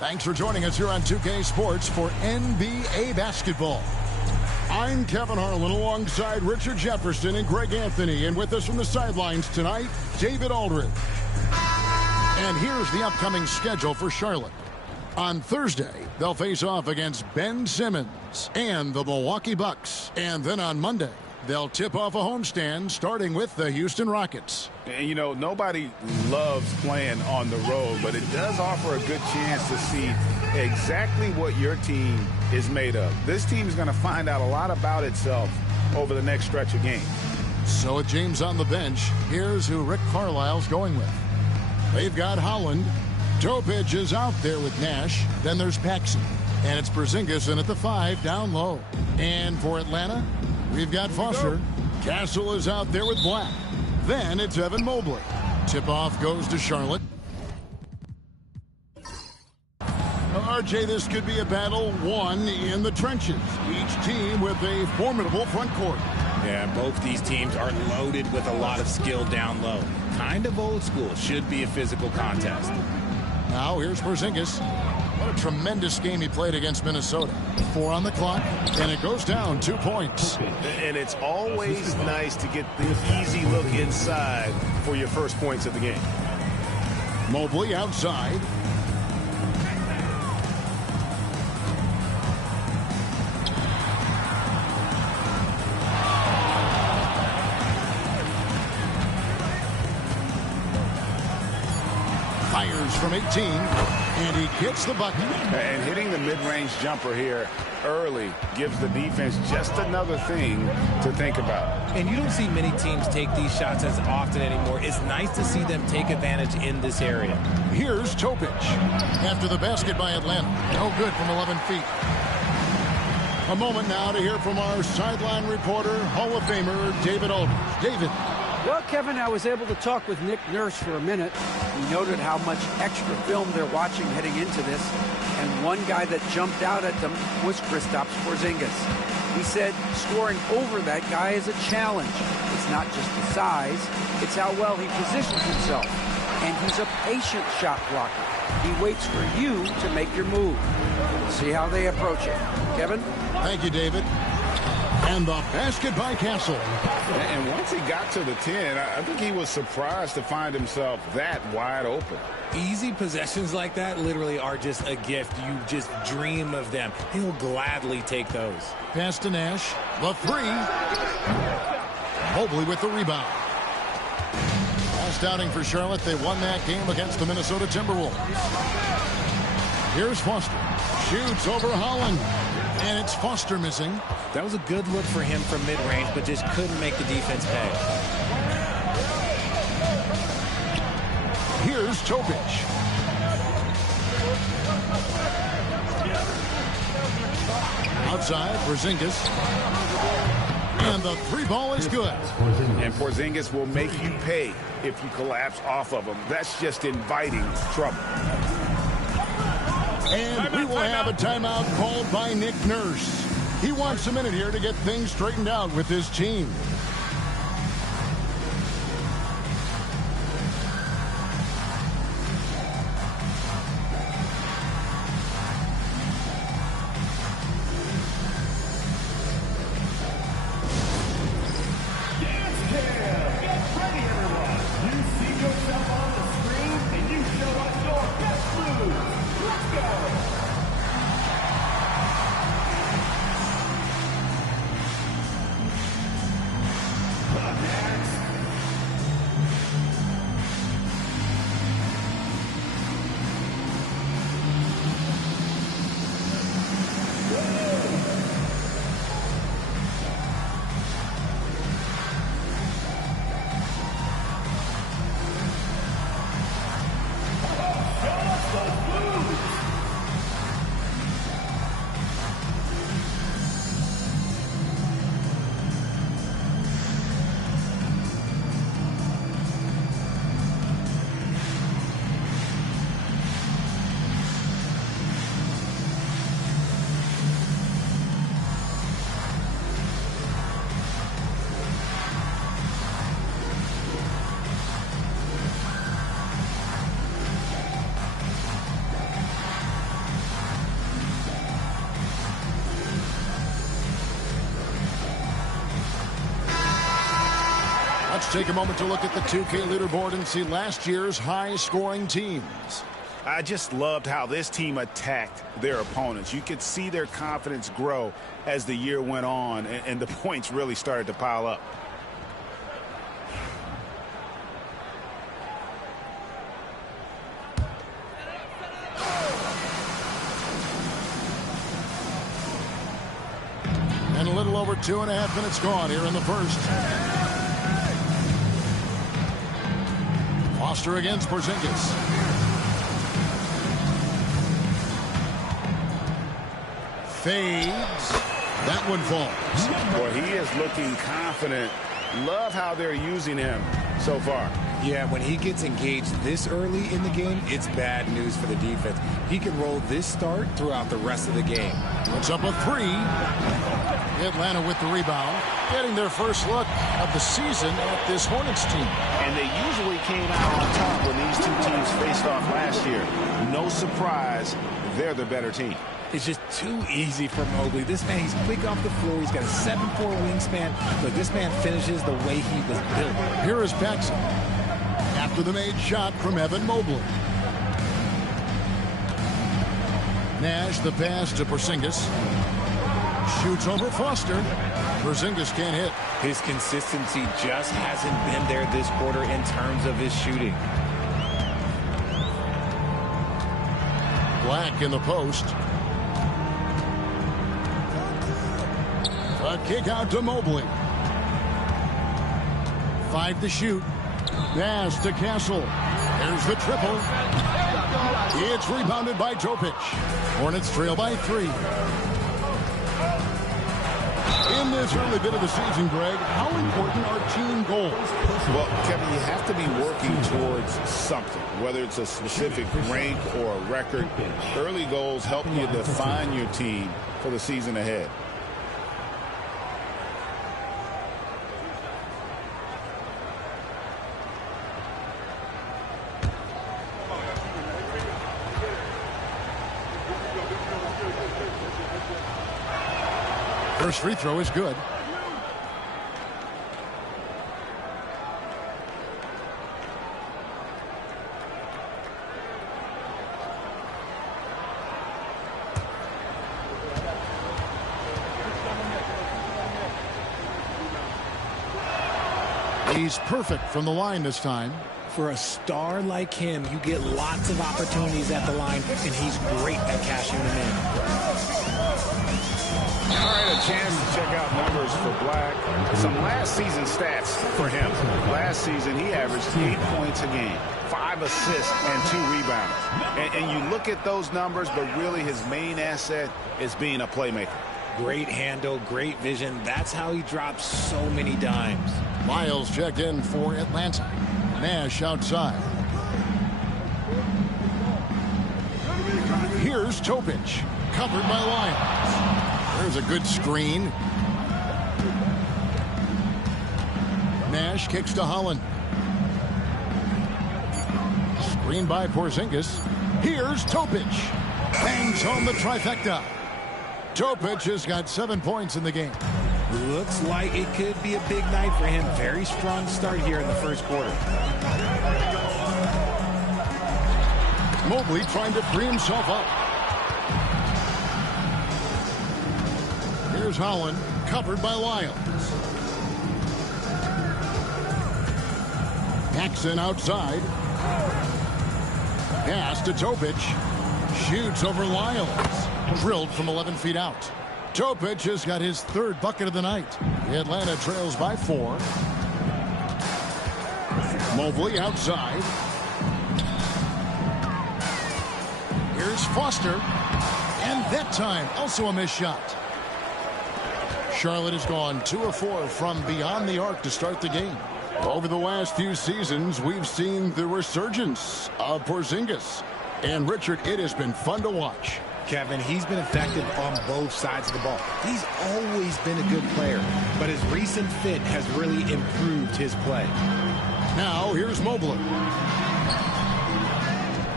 Thanks for joining us here on 2K Sports for NBA basketball. I'm Kevin Harlan alongside Richard Jefferson and Greg Anthony. And with us from the sidelines tonight, David Aldridge. And here's the upcoming schedule for Charlotte. On Thursday, they'll face off against Ben Simmons and the Milwaukee Bucks. And then on Monday, they'll tip off a homestand starting with the Houston Rockets. And, you know, nobody loves playing on the road, but it does offer a good chance to see exactly what your team is made of. This team is going to find out a lot about itself over the next stretch of games. So with James on the bench, here's who Rick Carlisle's going with. They've got Holland. Topic is out there with Nash. Then there's Paxson. And it's Porzingis in at the 5 down low. And for Atlanta, we've got Foster. Castle is out there with Black. Then it's Evan Mobley. Tip-off goes to Charlotte. RJ, this could be a battle won in the trenches. Each team with a formidable front court. Yeah, both these teams are loaded with a lot of skill down low. Kind of old school. Should be a physical contest. Now here's Porzingis. What a tremendous game he played against Minnesota. 4 on the clock, and it goes down 2 points. And it's always nice to get the easy look inside for your first points of the game. Mobley outside. Fires from 18, and he gets the bucket. And hitting the mid-range jumper here early gives the defense just another thing to think about. And you don't see many teams take these shots as often anymore. It's nice to see them take advantage in this area. Here's Topic. After the basket by Atlanta. No good from 11 feet. A moment now to hear from our sideline reporter, Hall of Famer David Aldridge. David. Well, Kevin, I was able to talk with Nick Nurse for a minute. He noted how much extra film they're watching heading into this. And one guy that jumped out at them was Kristaps Porzingis. He said scoring over that guy is a challenge. It's not just the size, it's how well he positions himself. And he's a patient shot blocker. He waits for you to make your move. We'll see how they approach it. Kevin? Thank you, David. And the basket by Castle. And once he got to the 10, I think he was surprised to find himself that wide open. Easy possessions like that literally are just a gift. You just dream of them. He'll gladly take those. Pass to Nash. The 3. Mobley with the rebound. Last outing for Charlotte. They won that game against the Minnesota Timberwolves. Here's Foster. Shoots over Holland. And it's Foster missing. That was a good look for him from mid-range, but just couldn't make the defense pay. Here's Topic. Outside, Porzingis. And the 3 ball is good. And Porzingis will make you pay if you collapse off of him. That's just inviting trouble. And we will have a timeout called by Nick Nurse. He wants a minute here to get things straightened out with his team. take a moment to look at the 2K leaderboard and see last year's high-scoring teams. I just loved how this team attacked their opponents. You could see their confidence grow as the year went on, and the points really started to pile up. And a little over 2.5 minutes gone here in the first. Foster against Porzingis. Fades. That one falls. Boy, he is looking confident. Love how they're using him so far. Yeah, when he gets engaged this early in the game, it's bad news for the defense. He can roll this start throughout the rest of the game. Puts up a three. Atlanta with the rebound, getting their first look of the season at this Hornets team. And they usually came out on top when these two teams faced off last year. No surprise, they're the better team. It's just too easy for Mobley. This man, he's quick off the floor. He's got a 7'4" wingspan. But this man finishes the way he was built. Here is Paxson after the made shot from Evan Mobley. Nash the pass to Porzingis. Shoots over Foster. Porzingis can't hit. His consistency just hasn't been there this quarter in terms of his shooting. Black in the post. A kick out to Mobley. 5 to shoot. Pass to Castle. There's the triple. It's rebounded by Topic. Hornets trail by 3. In this early bit of the season, Greg, how important are team goals? Well, Kevin, you have to be working towards something, whether it's a specific rank or a record. Early goals help you define your team for the season ahead. First free throw is good. He's perfect from the line this time. For a star like him, you get lots of opportunities at the line, and he's great at cashing them in. All right, a chance to check out numbers for Black. Some last season stats for him. Last season, he averaged 8 points a game, 5 assists, and 2 rebounds. And you look at those numbers, but really his main asset is being a playmaker. Great handle, great vision. That's how he drops so many dimes. Miles checked in for Atlanta. Nash outside. Here's Topic, covered by Lyons. There's a good screen. Nash kicks to Holland. Screen by Porzingis. Here's Topic. Bangs home the trifecta. Topic has got 7 points in the game. Looks like it could be a big night for him. Very strong start here in the first quarter. Mobley trying to free himself up. Here's Holland, covered by Lyons. Paxson outside. Pass to Topic. Shoots over Lyons. Drilled from 11 feet out. Topic has got his 3rd bucket of the night. Atlanta trails by 4. Mobley outside. Here's Foster. And that time, also a missed shot. Charlotte has gone 2 of 4 from beyond the arc to start the game. Over the last few seasons, we've seen the resurgence of Porzingis. And, Richard, it has been fun to watch. Kevin, he's been effective on both sides of the ball. He's always been a good player, but his recent fit has really improved his play. Now, here's Mobley.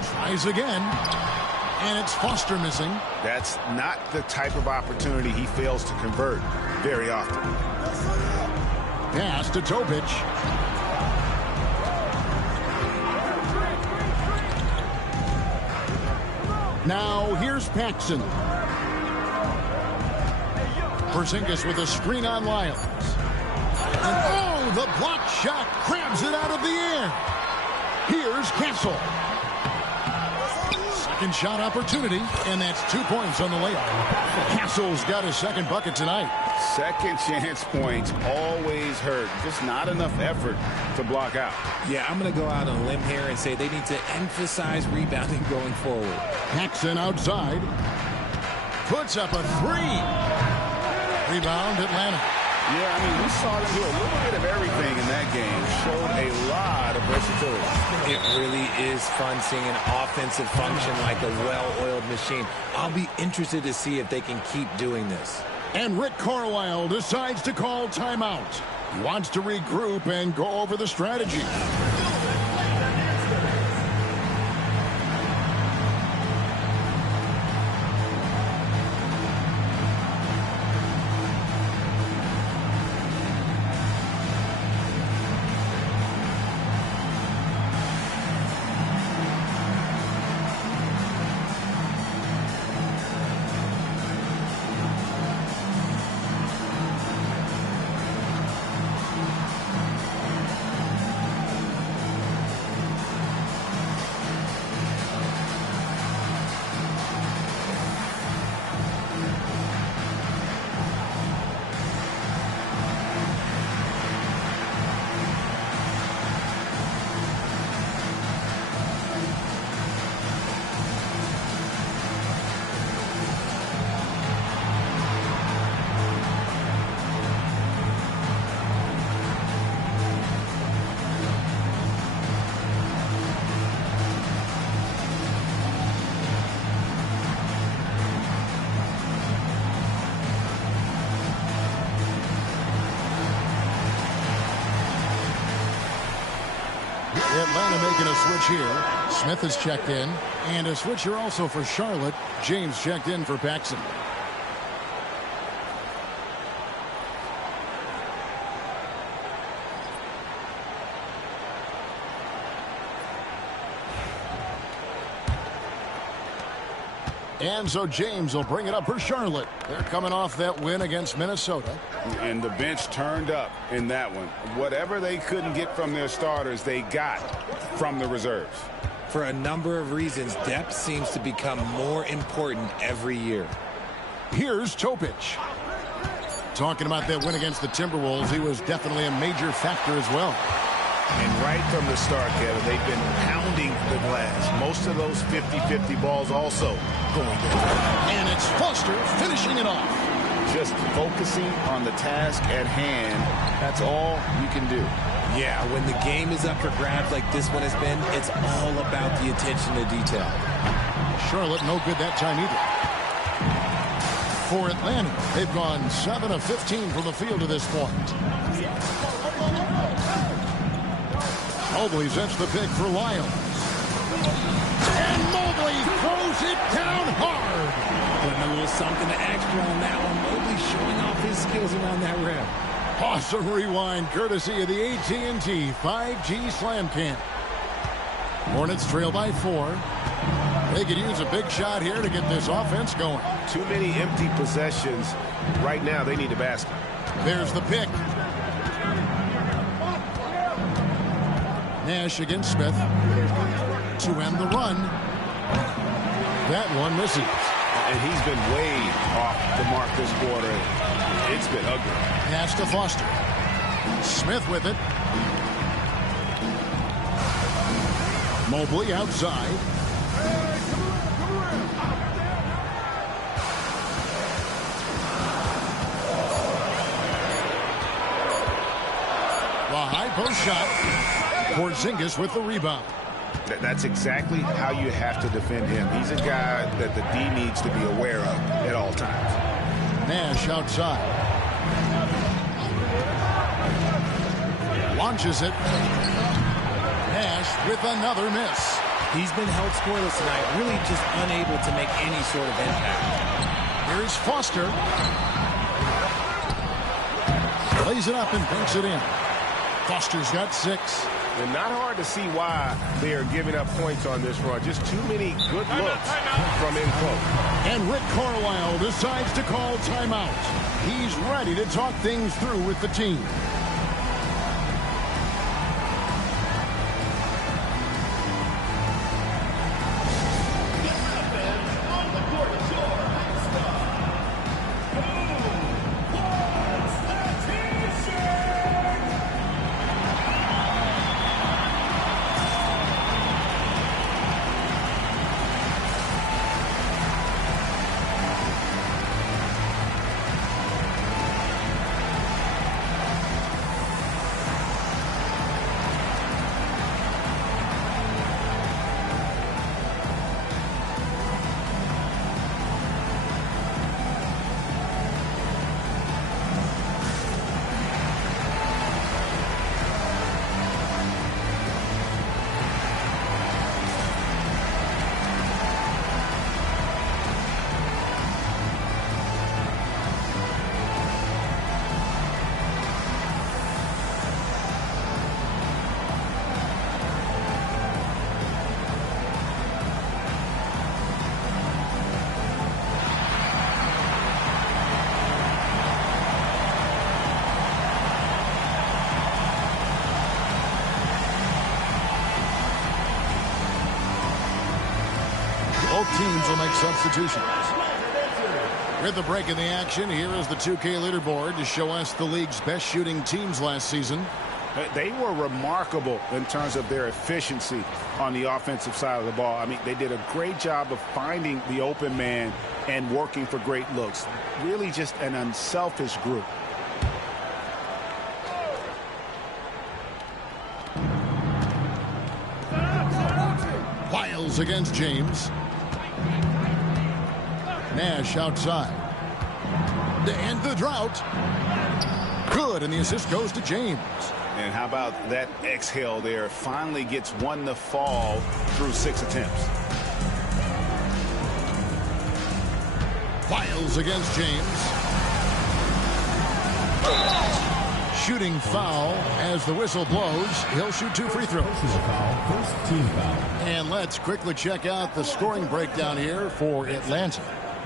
Tries again. And it's Foster missing. That's not the type of opportunity he fails to convert very often. Pass to Topic. Now here's Paxson. Porzingis with a screen on Lyles. And oh, the block shot grabs it out of the air. Here's Castle. Second shot opportunity, and that's 2 points on the layup. Castle's got his second bucket tonight. Second chance points always hurt. Just not enough effort to block out. Yeah, I'm going to go out on a limb here and say they need to emphasize rebounding going forward. Paxson outside. Puts up a three. Rebound, Atlanta. Yeah, I mean, we saw them do a little bit of everything in that game. Showed a lot of versatility. It really is fun seeing an offensive function like a well-oiled machine. I'll be interested to see if they can keep doing this. And Rick Carlisle decides to call timeout. He wants to regroup and go over the strategy. Atlanta making a switch here. Smith is checked in. And a switch here also for Charlotte. James checked in for Paxson. And so James will bring it up for Charlotte. They're coming off that win against Minnesota. And the bench turned up in that one. Whatever they couldn't get from their starters, they got from the reserves. For a number of reasons, depth seems to become more important every year. Here's Topic. Talking about that win against the Timberwolves, he was definitely a major factor as well. And right from the start, Kevin, they've been pounding the glass. Most of those 50-50 balls also going down. And it's Foster finishing it off. Just focusing on the task at hand, that's all you can do. Yeah, when the game is up for grabs like this one has been, it's all about the attention to detail. Charlotte no good that time either. For Atlanta, they've gone 7 of 15 from the field to this point. Mobley sets the pick for Lyles. And Mobley throws it down hard. Putting a little something extra on that one. Mobley showing off his skills around that rim. Awesome rewind courtesy of the AT&T 5G Slam Cam. Hornets trail by 4. They could use a big shot here to get this offense going. Too many empty possessions. Right now, they need a basket. There's the pick. Nash against Smith to end the run. That one misses. And he's been way off the mark this quarter. It's been ugly. Pass to Foster. Smith with it. Mobley outside. The high post shot. Porzingis with the rebound. That's exactly how you have to defend him. He's a guy that the D needs to be aware of at all times. Nash outside. Launches it. Nash with another miss. He's been held scoreless tonight, really just unable to make any sort of impact. Here's Foster. Lays it up and banks it in. Foster's got 6. And not hard to see why they are giving up points on this run. Just too many good looks from from in close. And Rick Carlisle decides to call timeout. He's ready to talk things through with the team. Both teams will make substitutions. With the break in the action, here is the 2K leaderboard to show us the league's best shooting teams last season. They were remarkable in terms of their efficiency on the offensive side of the ball. I mean, they did a great job of finding the open man and working for great looks. Really just an unselfish group. Wiles against James. Nash outside. To end the drought. Good, and the assist goes to James. And how about that exhale there? Finally gets one to fall through 6 attempts. Wiles against James. Shooting foul as the whistle blows. He'll shoot 2 free throws. First team foul. And let's quickly check out the scoring breakdown here for Atlanta.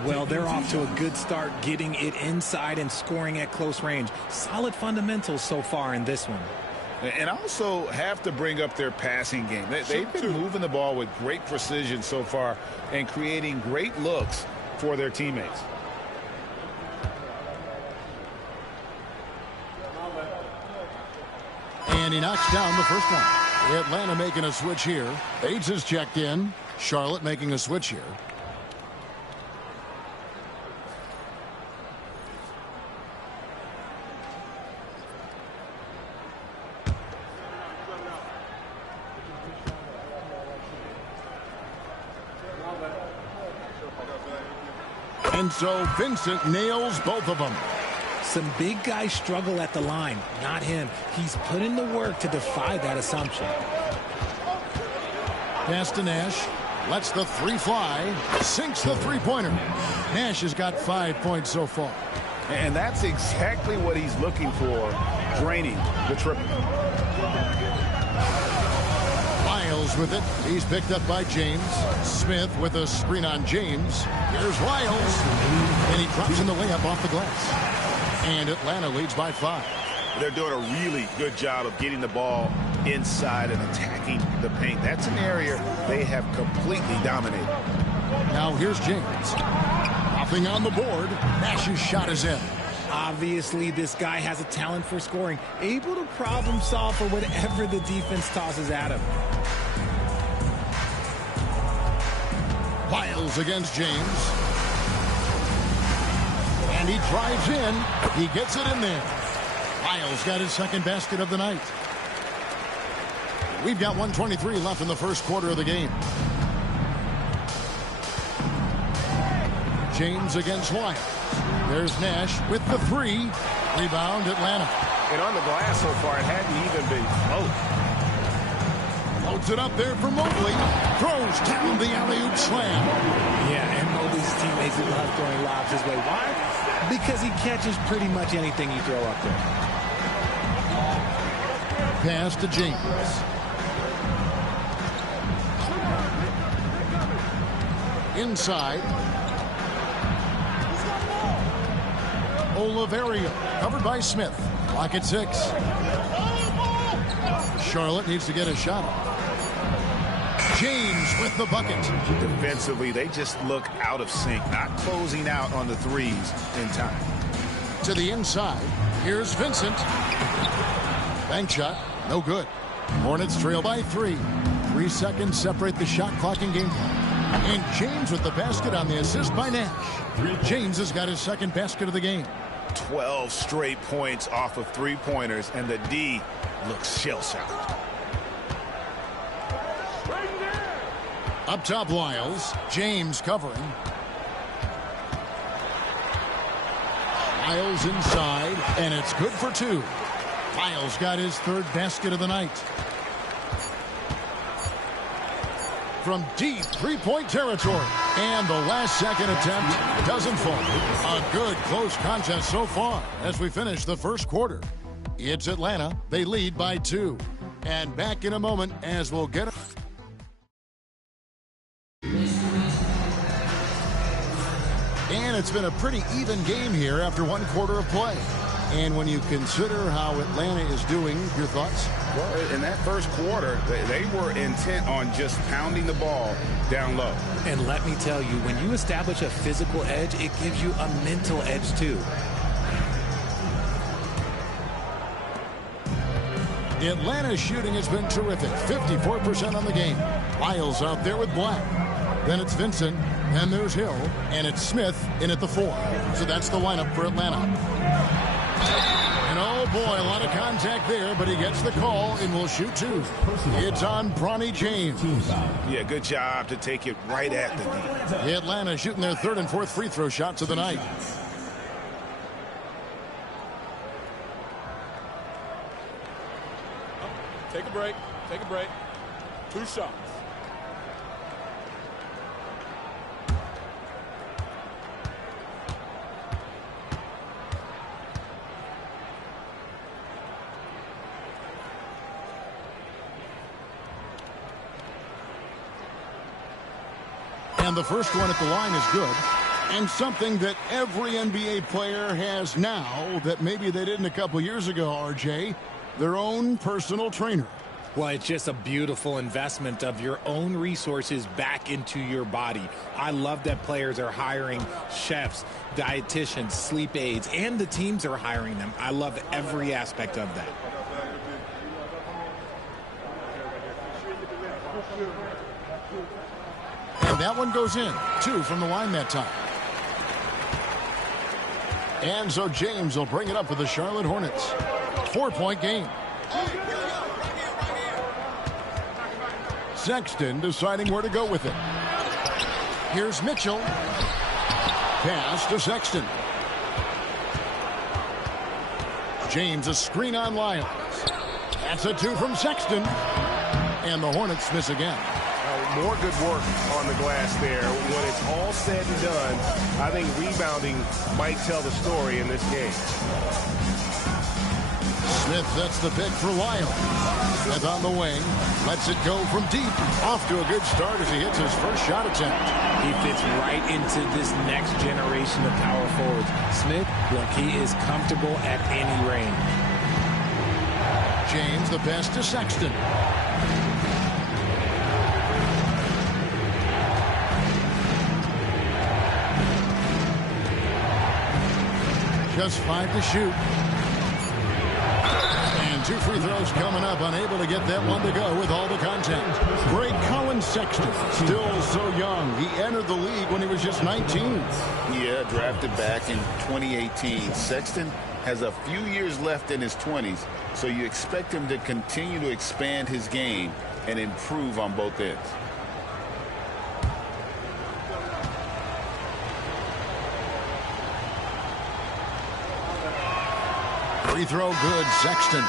Well, they're off to a good start getting it inside and scoring at close range. Solid fundamentals so far in this one. And also have to bring up their passing game. They've been moving the ball with great precision so far and creating great looks for their teammates. And he knocks down the first one. Atlanta making a switch here. Aids is checked in. Charlotte making a switch here. And so Vincent nails both of them. Some big guys struggle at the line. Not him. He's put in the work to defy that assumption. Pass to Nash. Lets the 3 fly. Sinks the three-pointer. Nash has got 5 points so far. And that's exactly what he's looking for, draining the triple. Wiles with it. He's picked up by James. Smith with a screen on James. Here's Wiles. And he drops in the layup off the glass. And Atlanta leads by 5. They're doing a really good job of getting the ball inside and attacking the paint. That's an area they have completely dominated. Now here's James. Nothing on the board. Nash's shot is in. Obviously, this guy has a talent for scoring, able to problem solve for whatever the defense tosses at him. Wiles against James. And he drives in. He gets it in there. Wiles got his second basket of the night. We've got 1:23 left in the first quarter of the game. James against Wiles. There's Nash with the 3. Rebound, Atlanta. And on the glass so far, it hadn't even been close. Loads it up there for Mobley. Throws down the alley-oop slam. Yeah, and Mobley's teammates love throwing lobs his way. Why? Because he catches pretty much anything you throw up there. Pass to James. Inside. Oliverio covered by Smith. Clock at 6. Charlotte needs to get a shot up. James with the bucket. Defensively, they just look out of sync, not closing out on the threes in time. To the inside. Here's Vincent. Bank shot. No good. Hornets trail by 3. 3 seconds separate the shot clock and game clock. And James with the basket on the assist by Nash. James has got his second basket of the game. 12 straight points off of three-pointers, and the D looks shell-shocked. Up top, Lyles. James covering. Lyles inside, and it's good for 2. Lyles got his third basket of the night. From deep three-point territory. And the last second attempt doesn't fall. A good close contest so far as we finish the first quarter. It's Atlanta. They lead by 2. And back in a moment as we'll get... And it's been a pretty even game here after one quarter of play. And when you consider how Atlanta is doing, your thoughts? Well, in that first quarter, they were intent on just pounding the ball down low. And let me tell you, when you establish a physical edge, it gives you a mental edge too. Atlanta's shooting has been terrific. 54% on the game. Lyles out there with Black. Then it's Vincent. Then there's Hill. And it's Smith in at the 4. So that's the lineup for Atlanta. And oh boy, a lot of contact there, but he gets the call and will shoot 2. It's on Bronny James. Yeah, good job to take it right at the D. Atlanta shooting their 3rd and 4th free throw shots of the night. Take a break. Take a break. 2 shots. And the first one at the line is good. And something that every NBA player has now that maybe they didn't a couple years ago, RJ, their own personal trainer. Well, it's just a beautiful investment of your own resources back into your body. I love that players are hiring chefs, dietitians, sleep aides, and the teams are hiring them. I love every aspect of that. And that one goes in. 2 from the line that time. And so James will bring it up for the Charlotte Hornets. 4-point game. Sexton deciding where to go with it. Here's Mitchell. Pass to Sexton. James a screen on Lyles. That's a 2 from Sexton. And the Hornets miss again. More good work on the glass there. When it's all said and done, I think rebounding might tell the story in this game. Smith sets the pick for Lyles. Smith on the wing. Lets it go from deep. Off to a good start as he hits his first shot attempt. He fits right into this next generation of power forwards. Smith, look, he is comfortable at any range. James the pass to Sexton. Just 5 to shoot. And 2 free throws coming up. Unable to get that one to go with all the contact. Great Colin Sexton. Still so young. He entered the league when he was just 19. Yeah, drafted back in 2018. Sexton has a few years left in his 20s, so you expect him to continue to expand his game and improve on both ends. Free throw good, Sexton.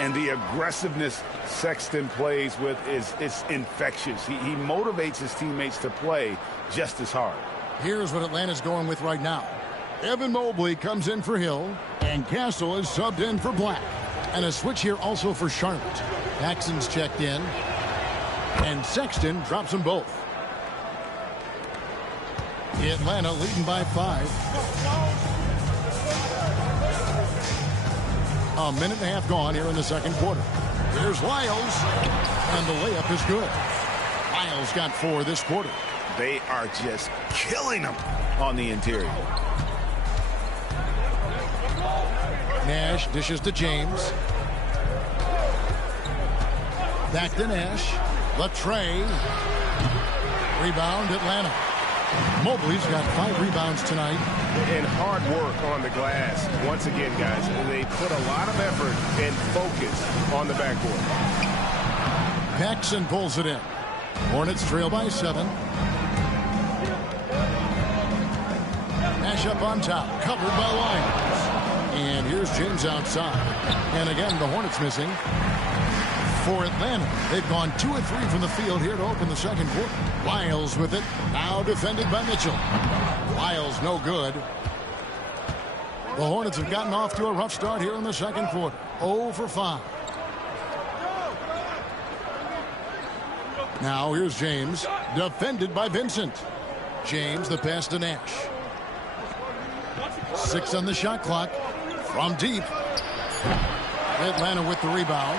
And the aggressiveness Sexton plays with is infectious. He motivates his teammates to play just as hard. Here's what Atlanta's going with right now. Evan Mobley comes in for Hill, and Castle is subbed in for Black. And a switch here also for Charlotte. Paxson's checked in, and Sexton drops them both. Atlanta leading by 5. A minute and a half gone here in the second quarter. Here's Lyles, and the layup is good. Lyles got 4 this quarter. They are just killing them on the interior. Nash dishes to James. Back to Nash. Latre. Rebound, Atlanta. Mobley's got 5 rebounds tonight. And hard work on the glass. Once again, guys, they put a lot of effort and focus on the backboard. Paxson pulls it in. Hornets trail by 7. Nash up on top, covered by Lyles. And here's James outside. And again, the Hornets missing. For Atlanta, they've gone 2 of 3 from the field here to open the second quarter. Lyles with it, now defended by Mitchell. Lyles no good. The Hornets have gotten off to a rough start here in the second quarter. 0 for 5. Now here's James, defended by Vincent. James, the pass to Nash. 6 on the shot clock. From deep. Atlanta with the rebound.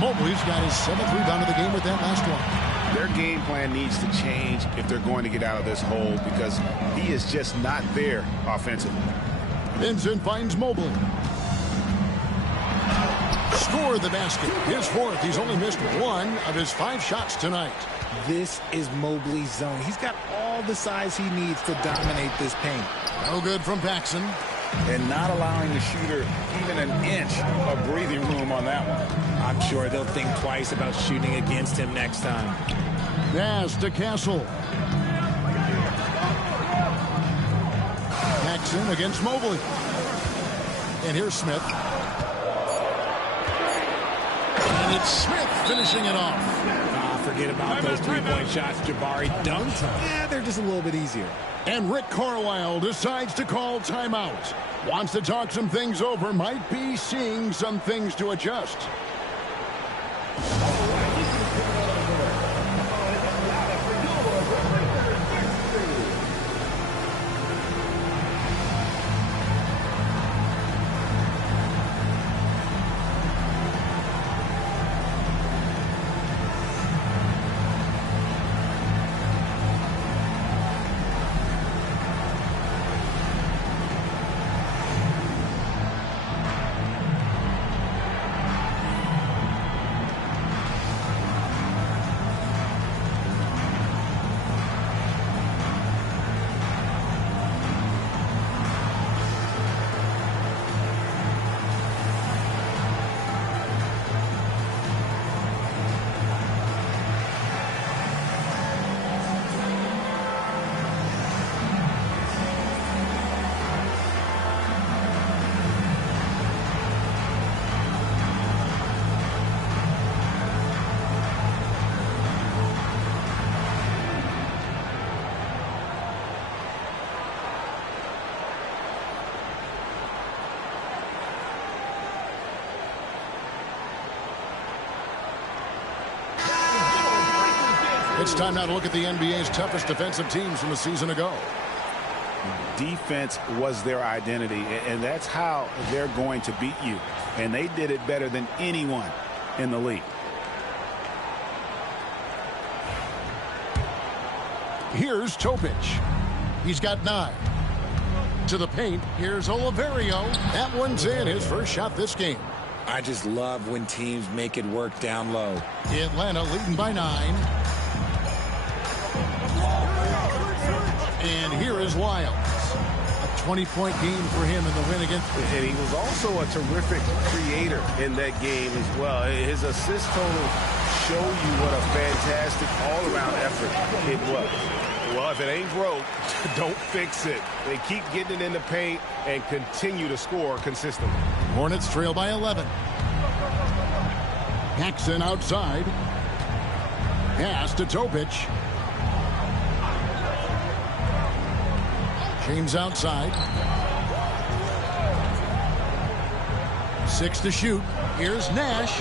Mobley's got his 7th rebound of the game with that last one. Their game plan needs to change if they're going to get out of this hole because he is just not there offensively. Vincent finds Mobley. Score the basket. His 4th. He's only missed 1 of his 5 shots tonight. This is Mobley's zone. He's got all the size he needs to dominate this paint. No good from Paxson. And not allowing the shooter even an inch of breathing room on that one. I'm sure they'll think twice about shooting against him next time. Pass to Castle. Paxson against Mobley. And here's Smith. And it's Smith finishing it off. Forget about those 3-point shots Jabari dunked. Yeah, they're just a little bit easier. And Rick Carlisle decides to call timeout. Wants to talk some things over. Might be seeing some things to adjust. It's time now to look at the NBA's toughest defensive teams from a season ago. Defense was their identity, and that's how they're going to beat you. And they did it better than anyone in the league. Here's Topic. He's got 9. To the paint, here's Oliverio. That one's in, his first shot this game. I just love when teams make it work down low. Atlanta leading by 9. And here is Lyles. A 20-point game for him in the win against. And he was also a terrific creator in that game as well. His assist total show you what a fantastic all-around effort it was. Well, if it ain't broke, don't fix it. They keep getting it in the paint and continue to score consistently. Hornets trail by 11. Paxson outside. Pass to Topic. James outside. 6 to shoot. Here's Nash.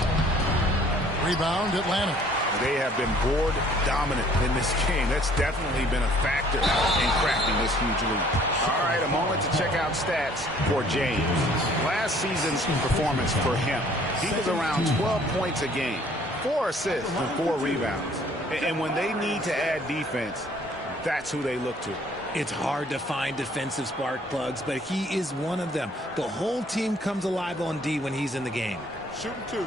Rebound, Atlanta. They have been board dominant in this game. That's definitely been a factor in cracking this huge lead. All right, a moment to check out stats for James. Last season's performance for him, he was around 12 points a game, 4 assists and 4 rebounds. And when they need to add defense, that's who they look to. It's hard to find defensive spark plugs, but he is one of them. The whole team comes alive on D when he's in the game. Shooting 2.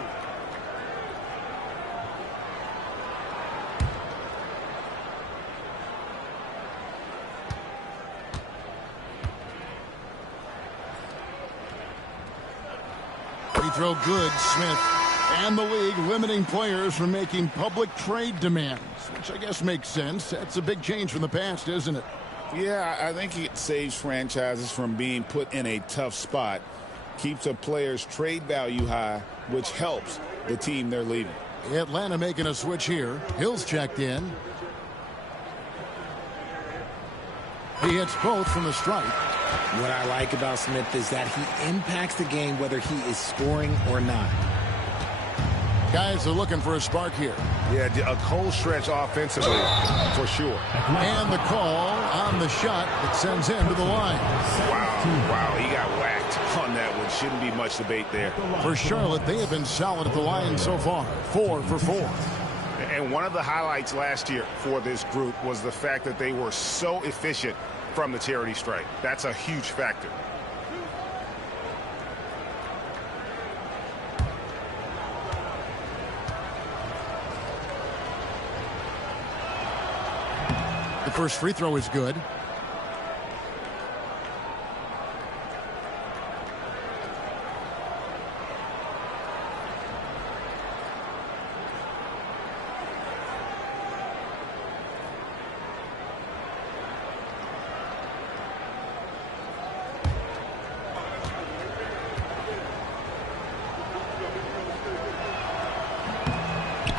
Free throw good, Smith. And the league limiting players from making public trade demands, which I guess makes sense. That's a big change from the past, isn't it? Yeah, I think it saves franchises from being put in a tough spot, keeps a player's trade value high, which helps the team they're leaving. Atlanta making a switch here. Hill's checked in. He hits both from the stripe. What I like about Smith is that he impacts the game whether he is scoring or not. Guys are looking for a spark here. Yeah, a cold stretch offensively, for sure. And the call on the shot that sends him to the line. Wow, he got whacked on that one. Shouldn't be much debate there. For Charlotte, they have been solid at the line so far. 4 for 4. And one of the highlights last year for this group was the fact that they were so efficient from the charity stripe. That's a huge factor. The first free throw is good.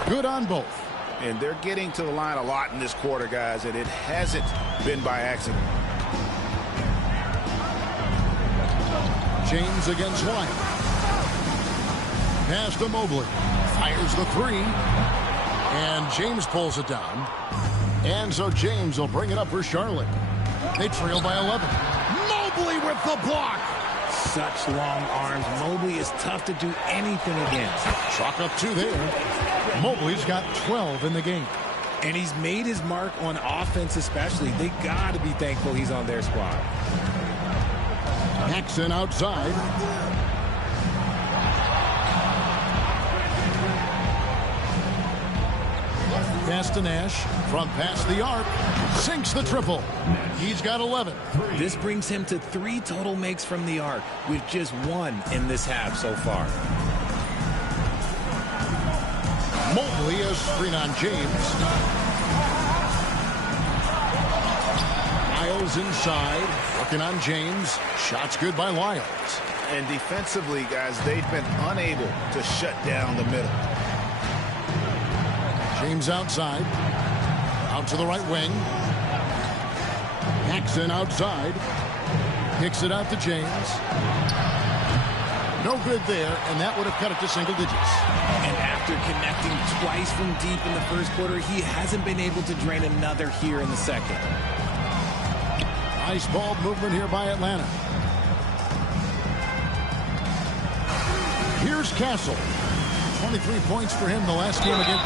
Good on both. And they're getting to the line a lot in this quarter, guys, and it hasn't been by accident. James against Wyatt. Pass to Mobley. Fires the 3. And James pulls it down. And so James will bring it up for Charlotte. They trail by 11. Mobley with the block. Such long arms. Mobley is tough to do anything against. Chalk up 2 there. Mobley's got 12 in the game. And he's made his mark on offense especially. They got to be thankful he's on their squad. Jackson outside. Pass to Nash. Front past the arc. Sinks the triple. He's got 11. This brings him to 3 total makes from the arc, with just 1 in this half so far. Mobley is screen on James. Lyles inside. Working on James. Shots good by Lyles. And defensively, guys, they've been unable to shut down the middle. James outside. Out to the right wing. Jackson outside. Kicks it out to James. No good there, and that would have cut it to single digits. And after connecting twice from deep in the first quarter, he hasn't been able to drain another here in the second. Nice ball movement here by Atlanta. Here's Castle. 23 points for him the last game again.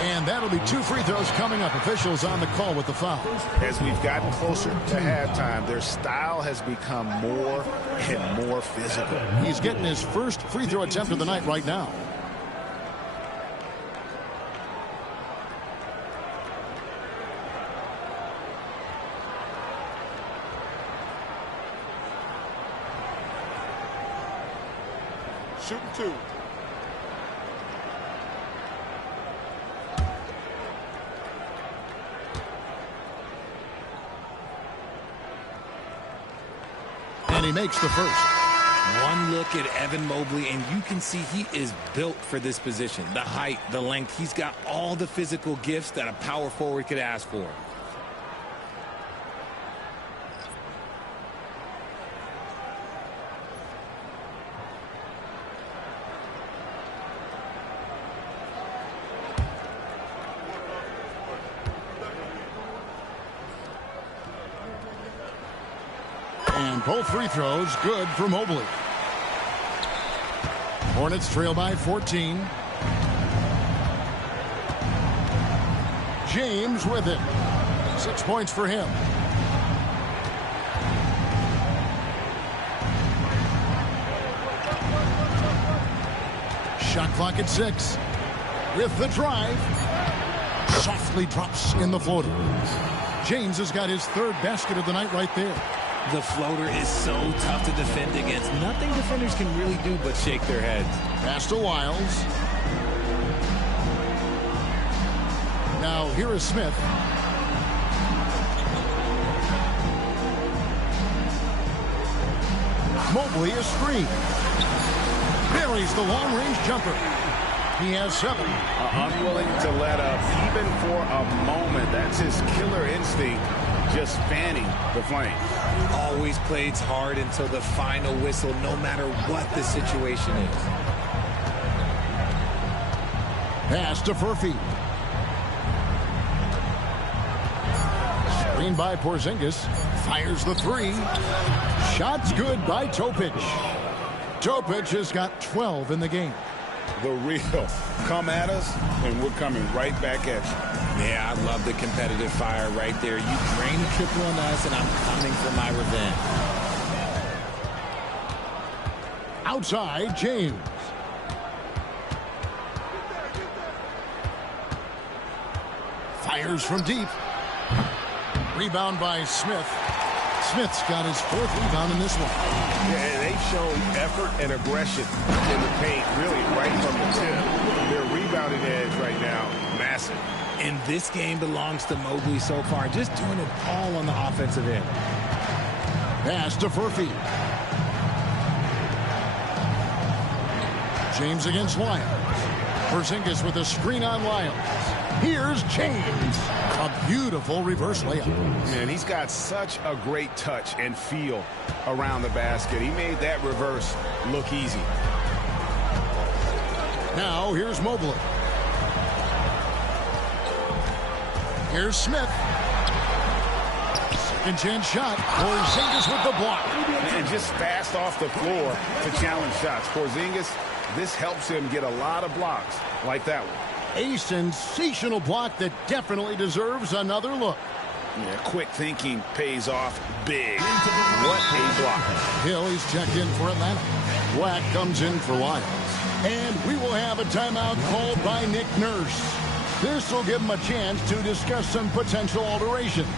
And that'll be 2 free throws coming up. Officials on the call with the foul. As we've gotten closer to halftime, their style has become more and more physical. He's getting his first free throw attempt of the night right now. Shooting 2. And he makes the first. One look at Evan Mobley, and you can see he is built for this position. The height, the length, he's got all the physical gifts that a power forward could ask for. And both free throws good for Mobley. Hornets trail by 14. James with it. 6 points for him. Shot clock at 6. With the drive. Softly drops in the floater. James has got his third basket of the night right there. The floater is so tough to defend against. Nothing defenders can really do but shake their heads. Pass to Wiles. Now here is Smith. Mobley a screen. Buries the long-range jumper. He has 7. Unwilling to let up even for a moment. That's his killer instinct, just fanning the flame. Always plays hard until the final whistle, no matter what the situation is. Pass to Furphy. Screen by Porzingis. Fires the 3. Shot's good by Topic. Topic has got 12 in the game. The real come at us, and we're coming right back at you. Yeah, I love the competitive fire right there. You drain a triple on us, and I'm coming for my revenge. Outside, James. Fires from deep. Rebound by Smith. Smith's got his 4th rebound in this one. Yeah, they've shown effort and aggression in the paint, really right from the tip. Their rebounding edge right now, massive. And this game belongs to Mobley so far, just doing it all on the offensive end. Pass to Furphy. James against Lyles. Porzingis with a screen on Lyles. Here's James. A beautiful reverse layup. Man, he's got such a great touch and feel around the basket. He made that reverse look easy. Now here's Mobley. Here's Smith. Second chance shot. Porzingis with the block. And just fast off the floor to challenge shots. Porzingis, this helps him get a lot of blocks like that one. A sensational block that definitely deserves another look. Yeah, quick thinking pays off big. What a block. Hill, he's checked in for Atlanta. Black comes in for Lyles. And we will have a timeout called by Nick Nurse. This will give him a chance to discuss some potential alterations.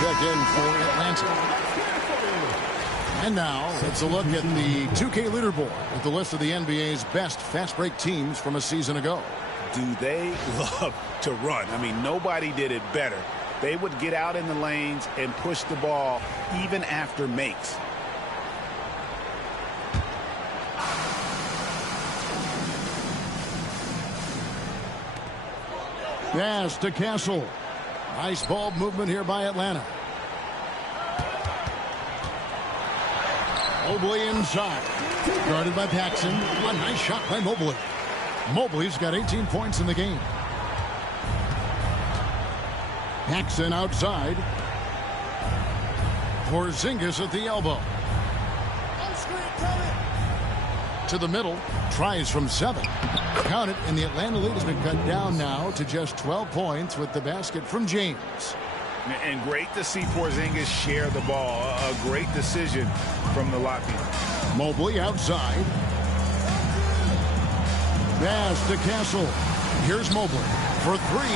Check in for Atlanta. And now, let's a look at the 2K leaderboard with the list of the NBA's best fast break teams from a season ago. Do they love to run? I mean, nobody did it better. They would get out in the lanes and push the ball even after makes. Pass to Castle. Nice ball movement here by Atlanta. Mobley inside. Guarded by Paxson. A nice shot by Mobley. Mobley's got 18 points in the game. Paxson outside. Porzingis at the elbow. To the middle. Tries from 7. Count it, and the Atlanta lead has been cut down now to just 12 points with the basket from James. And great to see Porzingis share the ball. A great decision from the Latvian. Mobley outside. Pass to Castle. Here's Mobley for 3.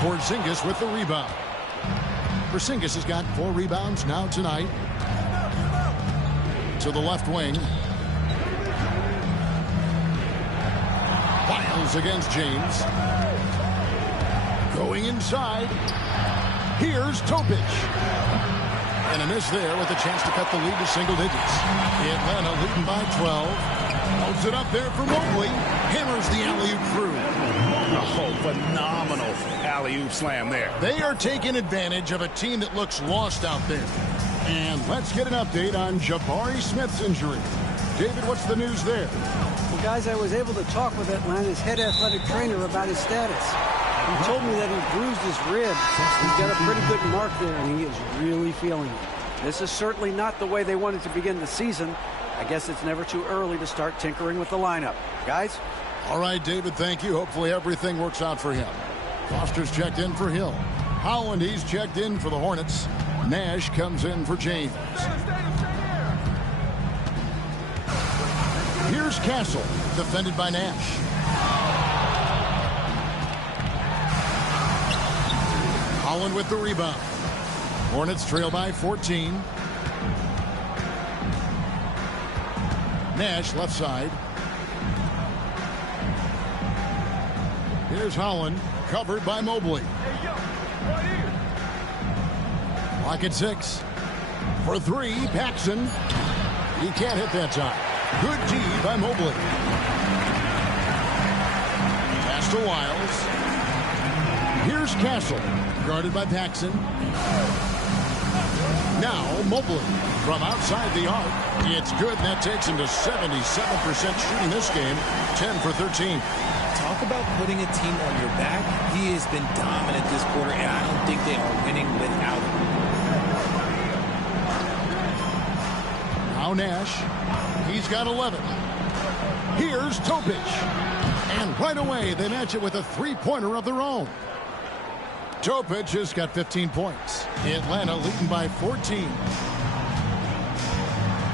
Porzingis with the rebound. Porzingis has got 4 rebounds now tonight. To the left wing. Wiles against James. Going inside. Here's Topic. And a miss there with a chance to cut the lead to single digits. Atlanta leading by 12. Holds it up there for Mobley. Hammers the alley-oop through. Oh, phenomenal alley-oop slam there. They are taking advantage of a team that looks lost out there. And let's get an update on Jabari Smith's injury. David, what's the news there? Well, guys, I was able to talk with Atlanta's head athletic trainer about his status. He told me that he bruised his rib. He's got a pretty good mark there, and he is really feeling it. This is certainly not the way they wanted to begin the season. I guess it's never too early to start tinkering with the lineup. Guys? All right, David, thank you. Hopefully everything works out for him. Foster's checked in for Hill. Holland, he's checked in for the Hornets. Nash comes in for James. Here's Castle, defended by Nash. Holland with the rebound. Hornets trail by 14. Nash left side. Here's Holland, covered by Mobley. Clock at 6. For 3, Paxson. He can't hit that time. Good D by Mobley. Pass to Wiles. Here's Castle, guarded by Paxson. Now Mobley from outside the arc. It's good. That takes him to 77% shooting this game. 10 for 13. Talk about putting a team on your back. He has been dominant this quarter, and I don't think they are winning without him. Now Nash. He's got 11. Here's Topic. And right away, they match it with a three-pointer of their own. Topic has got 15 points. Atlanta leading by 14.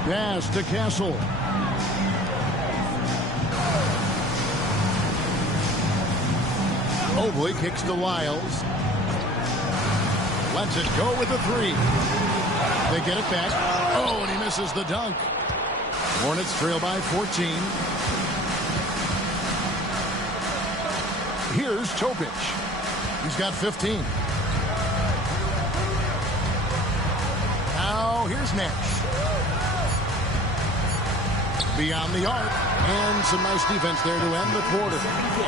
Pass to Castle. Mobley kicks to Wiles. Lets it go with a 3. They get it back. Oh, and he misses the dunk. Hornets trail by 14. Here's Topic. He's got 15. Now here's Nash. Beyond the arc. And some nice defense there to end the quarter.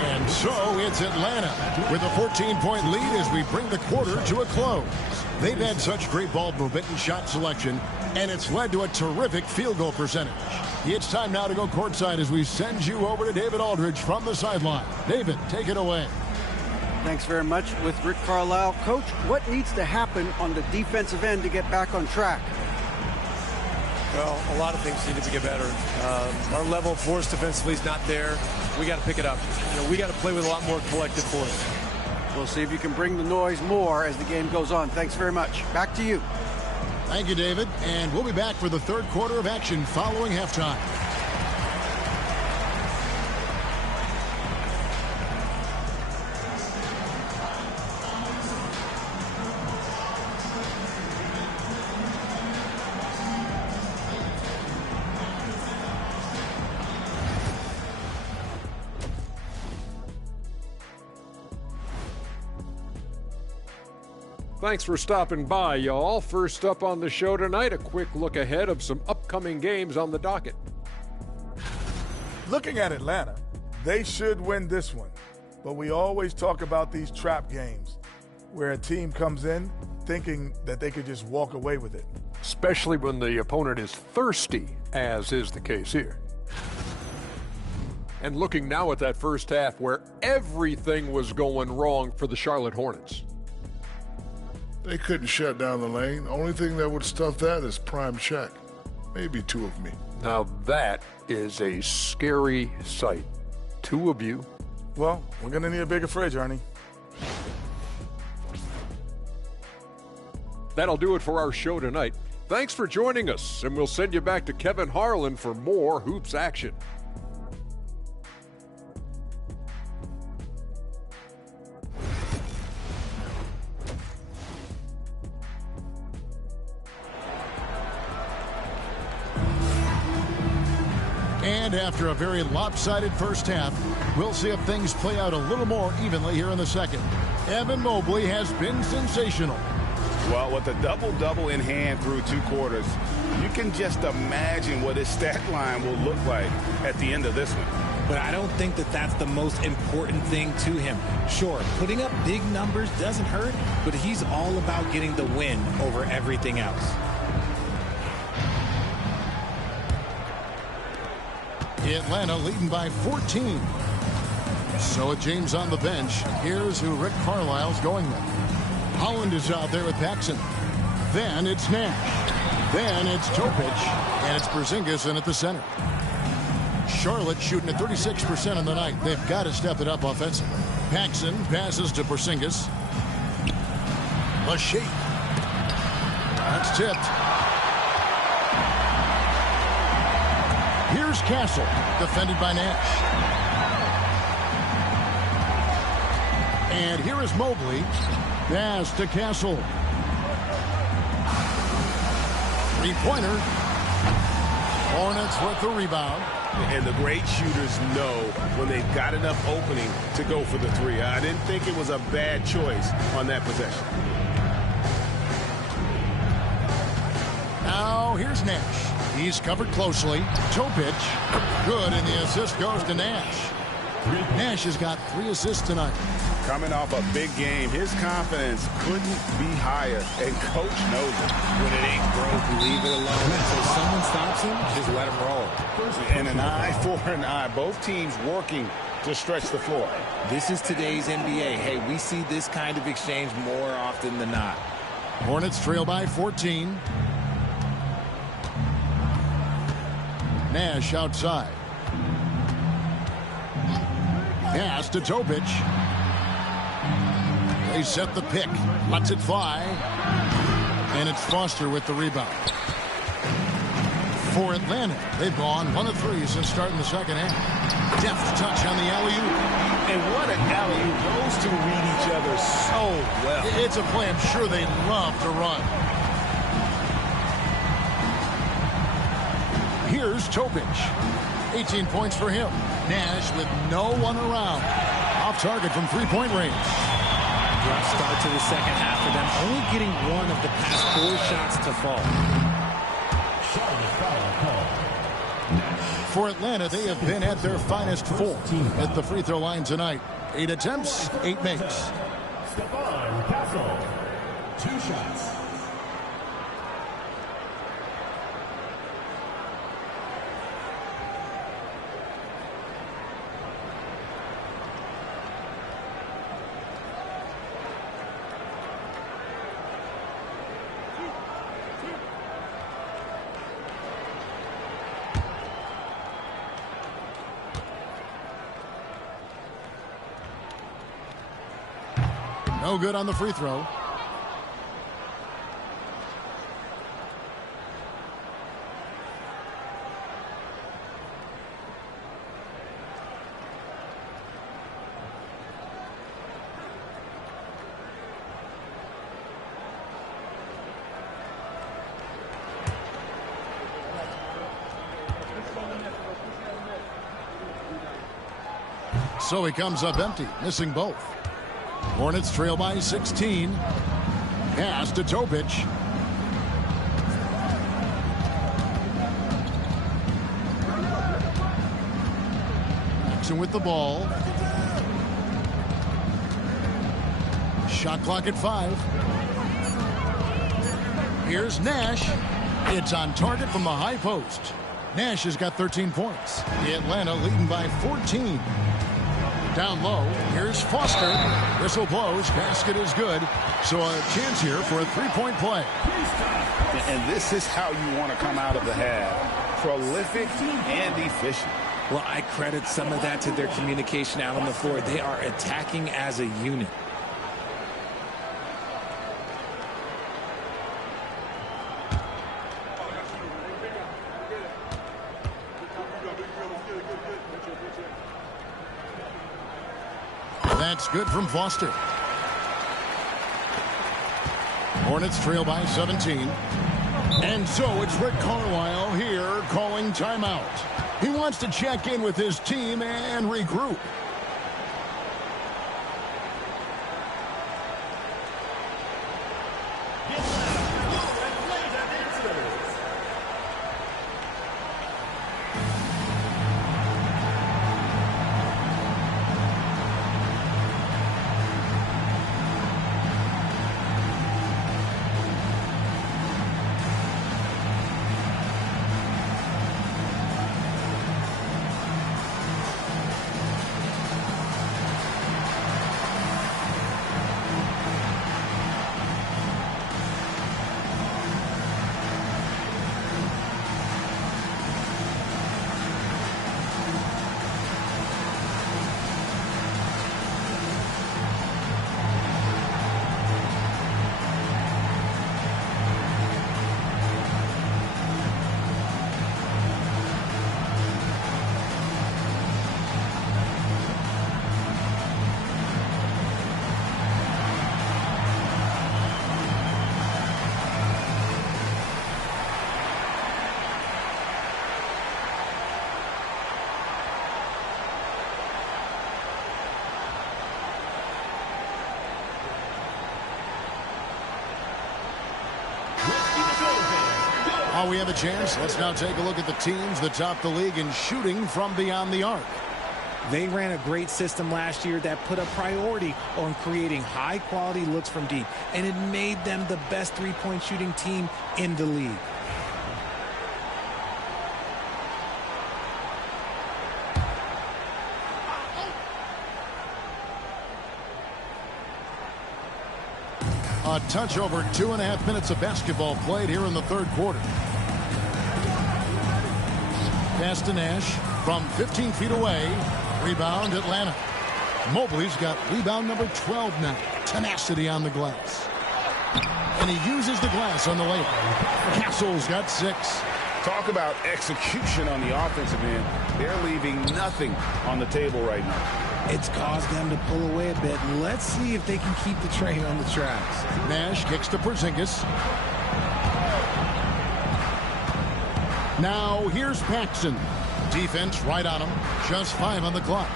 And so it's Atlanta with a 14-point lead as we bring the quarter to a close. They've had such great ball movement and shot selection, and it's led to a terrific field goal percentage. It's time now to go courtside as we send you over to David Aldridge from the sideline. David, take it away. Thanks very much with Rick Carlisle. Coach, what needs to happen on the defensive end to get back on track? Well, a lot of things need to get better. Our level of force defensively is not there. We got to pick it up. We got to play with a lot more collective force. We'll see if you can bring the noise more as the game goes on. Thanks very much. Back to you. Thank you, David. And we'll be back for the third quarter of action following halftime. Thanks for stopping by, y'all. First up on the show tonight, a quick look ahead of some upcoming games on the docket. Looking at Atlanta, they should win this one. But we always talk about these trap games where a team comes in thinking that they could just walk away with it. Especially when the opponent is thirsty, as is the case here. And looking now at that first half where everything was going wrong for the Charlotte Hornets. They couldn't shut down the lane. Only thing that would stuff that is prime check. Maybe 2 of me. Now that is a scary sight. 2 of you. Well, we're going to need a bigger fridge, Ernie. That'll do it for our show tonight. Thanks for joining us, and we'll send you back to Kevin Harlan for more Hoops action. And after a very lopsided first half, we'll see if things play out a little more evenly here in the second. Evan Mobley has been sensational. Well, with a double-double in hand through 2 quarters, you can just imagine what his stat line will look like at the end of this one. But I don't think that that's the most important thing to him. Sure, putting up big numbers doesn't hurt, but he's all about getting the win over everything else. Atlanta leading by 14. So with James on the bench, here's who Rick Carlisle's going with. Holland is out there with Paxson. Then it's Nash. Then it's Topic. And it's Porzingis in at the center. Charlotte shooting at 36% on the night. They've got to step it up offensively. Paxson passes to Porzingis. Lachey. That's tipped. Here's Castle, defended by Nash. And here is Mobley. Pass to Castle. 3-pointer. Hornets with the rebound. And the great shooters know when they've got enough opening to go for the 3. I didn't think it was a bad choice on that possession. Now here's Nash. He's covered closely. Topic. Good, and the assist goes to Nash. Nash has got 3 assists tonight. Coming off a big game, his confidence couldn't be higher, and Coach knows it. When it ain't broke, leave it alone. Until someone stops him, just let him roll. And an eye for an eye. Both teams working to stretch the floor. This is today's NBA. Hey, we see this kind of exchange more often than not. Hornets trail by 14. Nash outside. Pass to Topic. They set the pick. Lets it fly. And it's Foster with the rebound. For Atlanta, they've gone 1 of 3 since starting the second half. Deft touch on the alley-oop. And what an alley-oop. Those two read each other so well. It's a play I'm sure they love to run. Here's Topic. 18 points for him. Nash with no one around. Off target from 3-point range. Rough start to the second half for them. Only getting 1 of the past 4 shots to fall. For Atlanta, they have been at their finest 4 at the free throw line tonight. 8 attempts, 8 makes. Stephon Castle, 2 shots. No good on the free throw. So he comes up empty, missing both. Hornets trail by 16. Pass to Topic. Jackson with the ball. Shot clock at 5. Here's Nash. It's on target from the high post. Nash has got 13 points. Atlanta leading by 14. Down low, here's Foster. Whistle blows, basket is good. So a chance here for a three-point play. And this is how you want to come out of the half. Prolific and efficient. Well, I credit some of that to their communication out on the floor. They are attacking as a unit. That's good from Foster. Hornets trail by 17. And so it's Rick Carlisle here calling timeout. He wants to check in with his team and regroup. While we have a chance, let's now take a look at the teams that top the league in shooting from beyond the arc. They ran a great system last year that put a priority on creating high-quality looks from deep, and it made them the best three-point shooting team in the league. A touch over 2.5 minutes of basketball played here in the third quarter. Pass to Nash from 15 feet away. Rebound Atlanta. Mobley's got rebound number 12 now. Tenacity on the glass. And he uses the glass on the layup. Castle's got 6. Talk about execution on the offensive end. They're leaving nothing on the table right now. It's caused them to pull away a bit. Let's see if they can keep the train on the tracks. Nash kicks to Porzingis. Now here's Paxson. Defense right on him. Just 5 on the clock.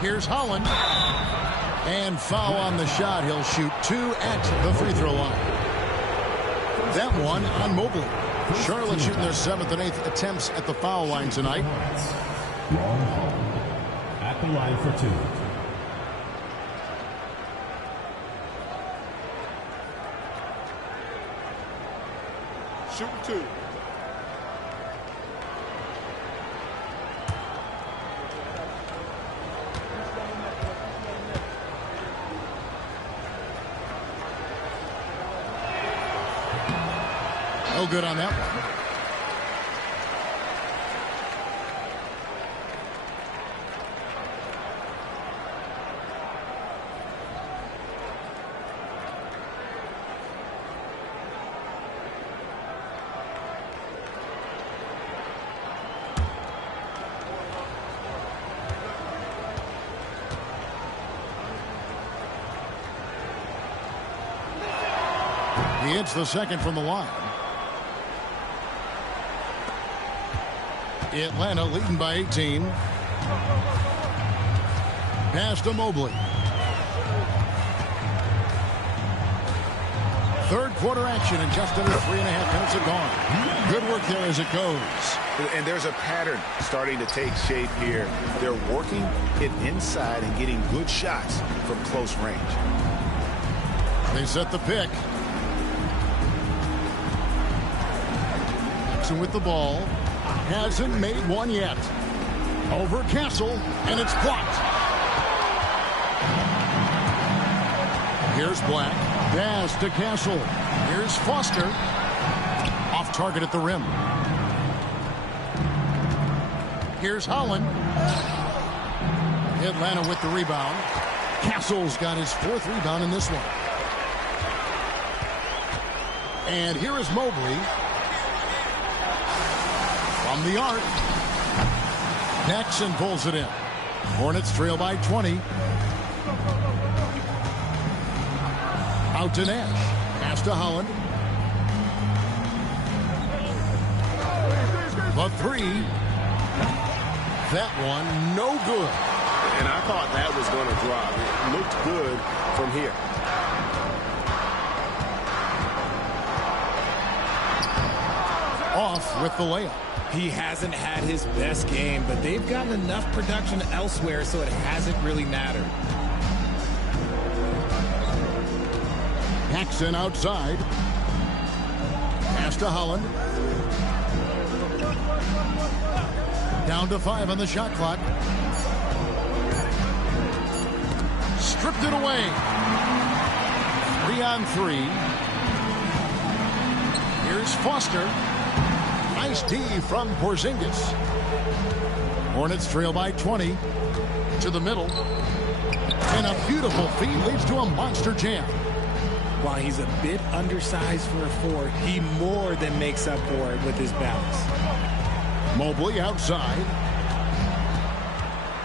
Here's Holland. And foul on the shot. He'll shoot 2 at the free throw line. That one on Mobley. Charlotte shooting their 7th and 8th attempts at the foul line tonight. At the line for 2. Shooting 2. No good on that one. He hits the second from the line. Atlanta leading by 18. Pass to Mobley. Third quarter action and just under 3.5 minutes are gone. Good work there as it goes. And there's a pattern starting to take shape here. They're working it inside and getting good shots from close range. They set the pick. Jackson with the ball. Hasn't made one yet. Over Castle, and it's blocked. Here's Black. Pass to Castle. Here's Foster. Off target at the rim. Here's Holland. Atlanta with the rebound. Castle's got his 4th rebound in this one. And here is Mobley. From the arc. Jackson pulls it in. Hornets trail by 20. Out to Nash. Pass to Holland. The 3. That one, no good. And I thought that was going to drop. It looked good from here. Off with the layup. He hasn't had his best game, but they've gotten enough production elsewhere, so it hasn't really mattered. Jackson outside. Pass to Holland. Down to 5 on the shot clock. Stripped it away. 3-on-3. Here's Foster. Nice D from Porzingis. Hornets trail by 20. To the middle. And a beautiful feed leads to a monster jam. While he's a bit undersized for a 4, he more than makes up for it with his balance. Mobley outside.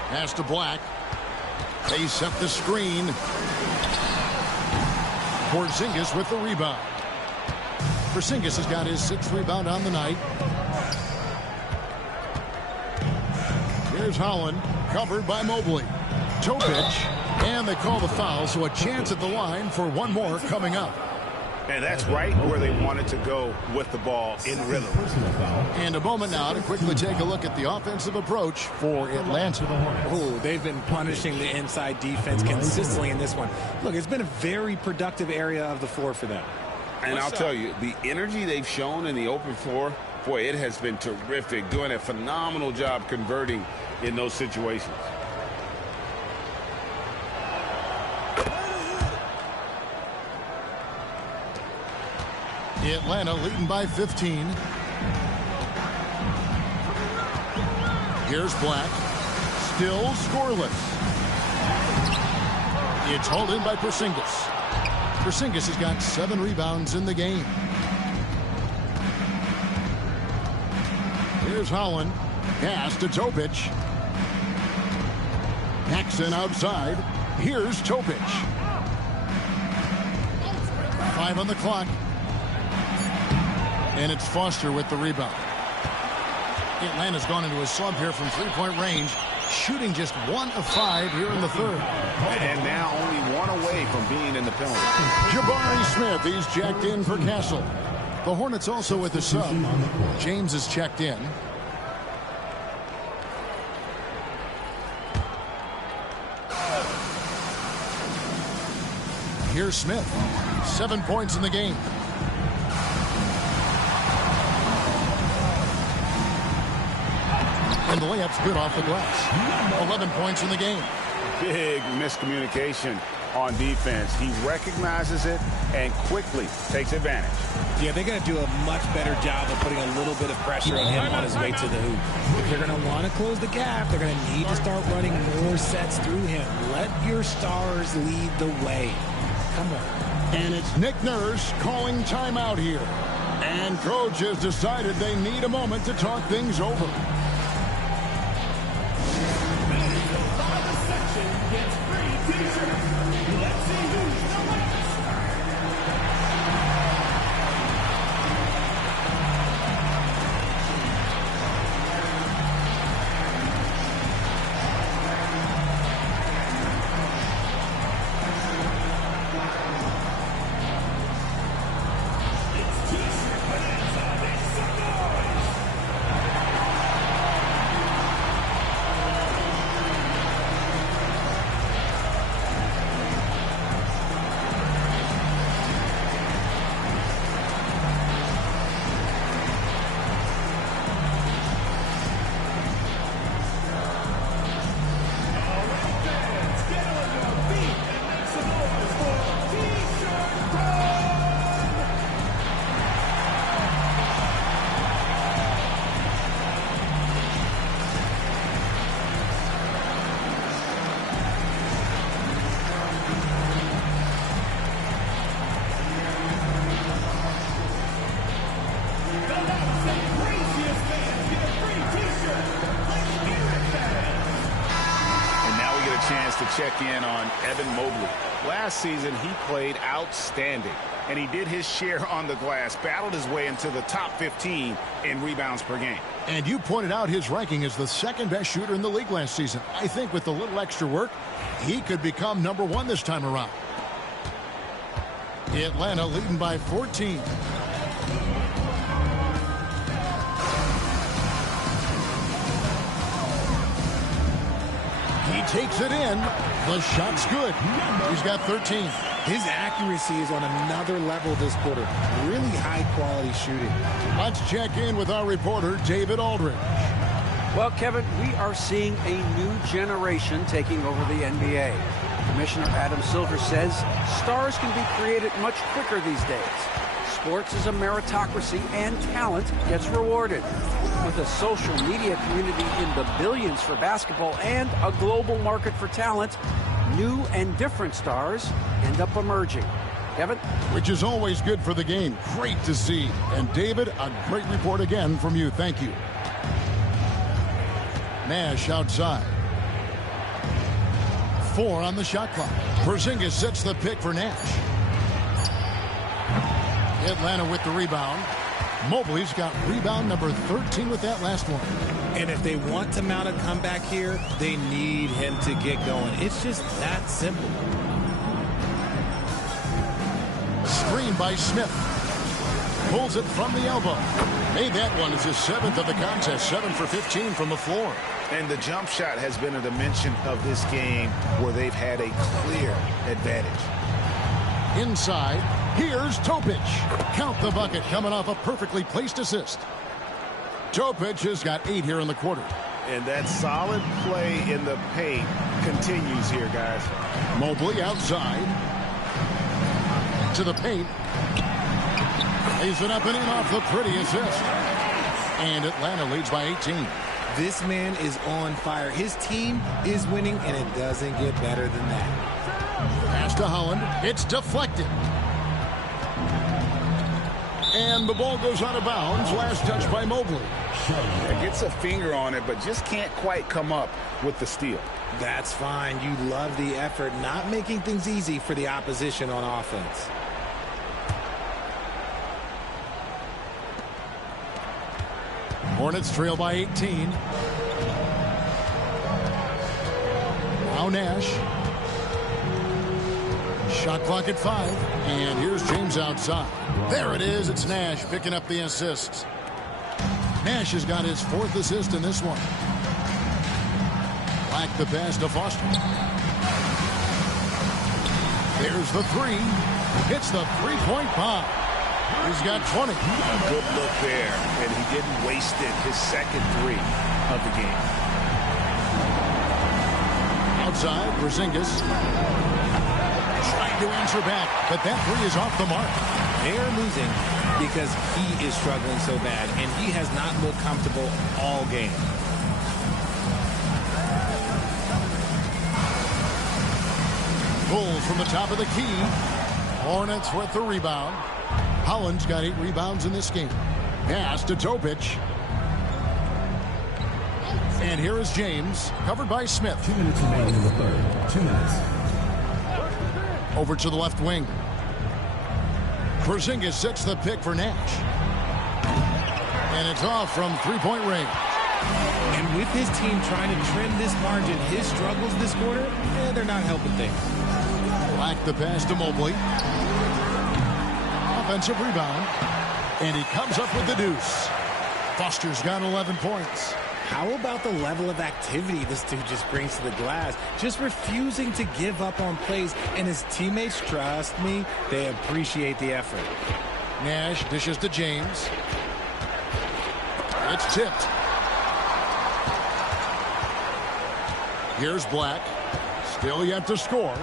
Pass to Black. They set the screen. Porzingis with the rebound. Porzingis has got his 6th rebound on the night. Here's Holland, covered by Mobley. Topic, and they call the foul, so a chance at the line for one more coming up. And that's right where they wanted to go with the ball in rhythm. And a moment now to quickly take a look at the offensive approach for Atlanta. Oh, they've been punishing the inside defense consistently in this one. Look, it's been a very productive area of the floor for them. And I'll tell you, the energy they've shown in the open floor, boy, it has been terrific, doing a phenomenal job converting in those situations. Atlanta leading by 15. Here's Black. Still scoreless. It's hauled in by Porzingis. Porzingis has got 7 rebounds in the game. Here's Holland. Pass to Topic. Jackson outside. Here's Topic. 5 on the clock. And it's Foster with the rebound. Atlanta's gone into a slump here from 3-point range, shooting just 1 of 5 here in the 3rd. And now only 1 away from being in the penalty. Jabari Smith, he's checked in for Castle. The Hornets also with a sub. James is checked in. Here's Smith. 7 points in the game. And the layup's good off the glass. 11 points in the game. Big miscommunication on defense. He recognizes it and quickly takes advantage. Yeah, they're going to do a much better job of putting a little bit of pressure on him on his way to the hoop. If they're going to want to close the gap, they're going to need to start running more sets through him. Let your stars lead the way. Come on. And it's Nick Nurse calling timeout here. And coach has decided they need a moment to talk things over. check in on Evan Mobley. Last season, he played outstanding, and he did his share on the glass, battled his way into the top 15 in rebounds per game. And you pointed out his ranking as the second best shooter in the league last season. I think with a little extra work, he could become #1 this time around. Atlanta leading by 14. He takes it in. The shot's good. He's got 13. His accuracy is on another level this quarter. Really high-quality shooting. Let's check in with our reporter, David Aldridge. Well, Kevin, we are seeing a new generation taking over the NBA. Commissioner Adam Silver says stars can be created much quicker these days. Sports is a meritocracy, and talent gets rewarded. With a social media community in the billions for basketball and a global market for talent, new and different stars end up emerging. Kevin? Which is always good for the game. Great to see. And David, a great report again from you. Thank you. Nash outside. 4 on the shot clock. Porzingis sets the pick for Nash. Atlanta with the rebound. Mobley's got rebound number 13 with that last one. And if they want to mount a comeback here, they need him to get going. It's just that simple. Screen by Smith. Pulls it from the elbow. Made that one as his 7th of the contest. 7 for 15 from the floor. And the jump shot has been a dimension of this game where they've had a clear advantage. Inside, here's Topic. Count the bucket coming off a perfectly placed assist. Topic has got 8 here in the quarter. And that solid play in the paint continues here, guys. Mobley outside. To the paint. Lays it up and in off the pretty assist. And Atlanta leads by 18. This man is on fire. His team is winning, and it doesn't get better than that. Pass to Holland. It's deflected. And the ball goes out of bounds. Last touch by Mobley. Gets a finger on it, but just can't quite come up with the steal. That's fine. You love the effort, not making things easy for the opposition on offense. Hornets trail by 18. Now Nash. Shot clock at 5. And here's James outside. There it is. It's Nash picking up the assists. Nash has got his 4th assist in this one. Black the pass to Foster. There's the 3. Hits the three-point bomb. He's got 20. A good look there, and he didn't waste it. His second 3 of the game. Outside, Porzingis. Trying to answer back, but that 3 is off the mark. They're losing because he is struggling so bad, and he has not looked comfortable all game. Bulls from the top of the key. Hornets with the rebound. Holland's got 8 rebounds in this game. Pass to Topic. And here is James, covered by Smith. 2 minutes remaining in the third. 2 minutes. Over to the left wing. Porzingis sets the pick for Nash. And it's off from three-point range. And with his team trying to trim this margin, his struggles this quarter, they're not helping things. Black the pass to Mobley. Offensive rebound. And he comes up with the deuce. Foster's got 11 points. How about the level of activity this dude just brings to the glass? Just refusing to give up on plays, and his teammates, trust me, they appreciate the effort. Nash dishes to James. It's tipped. Here's Black. Still yet to score.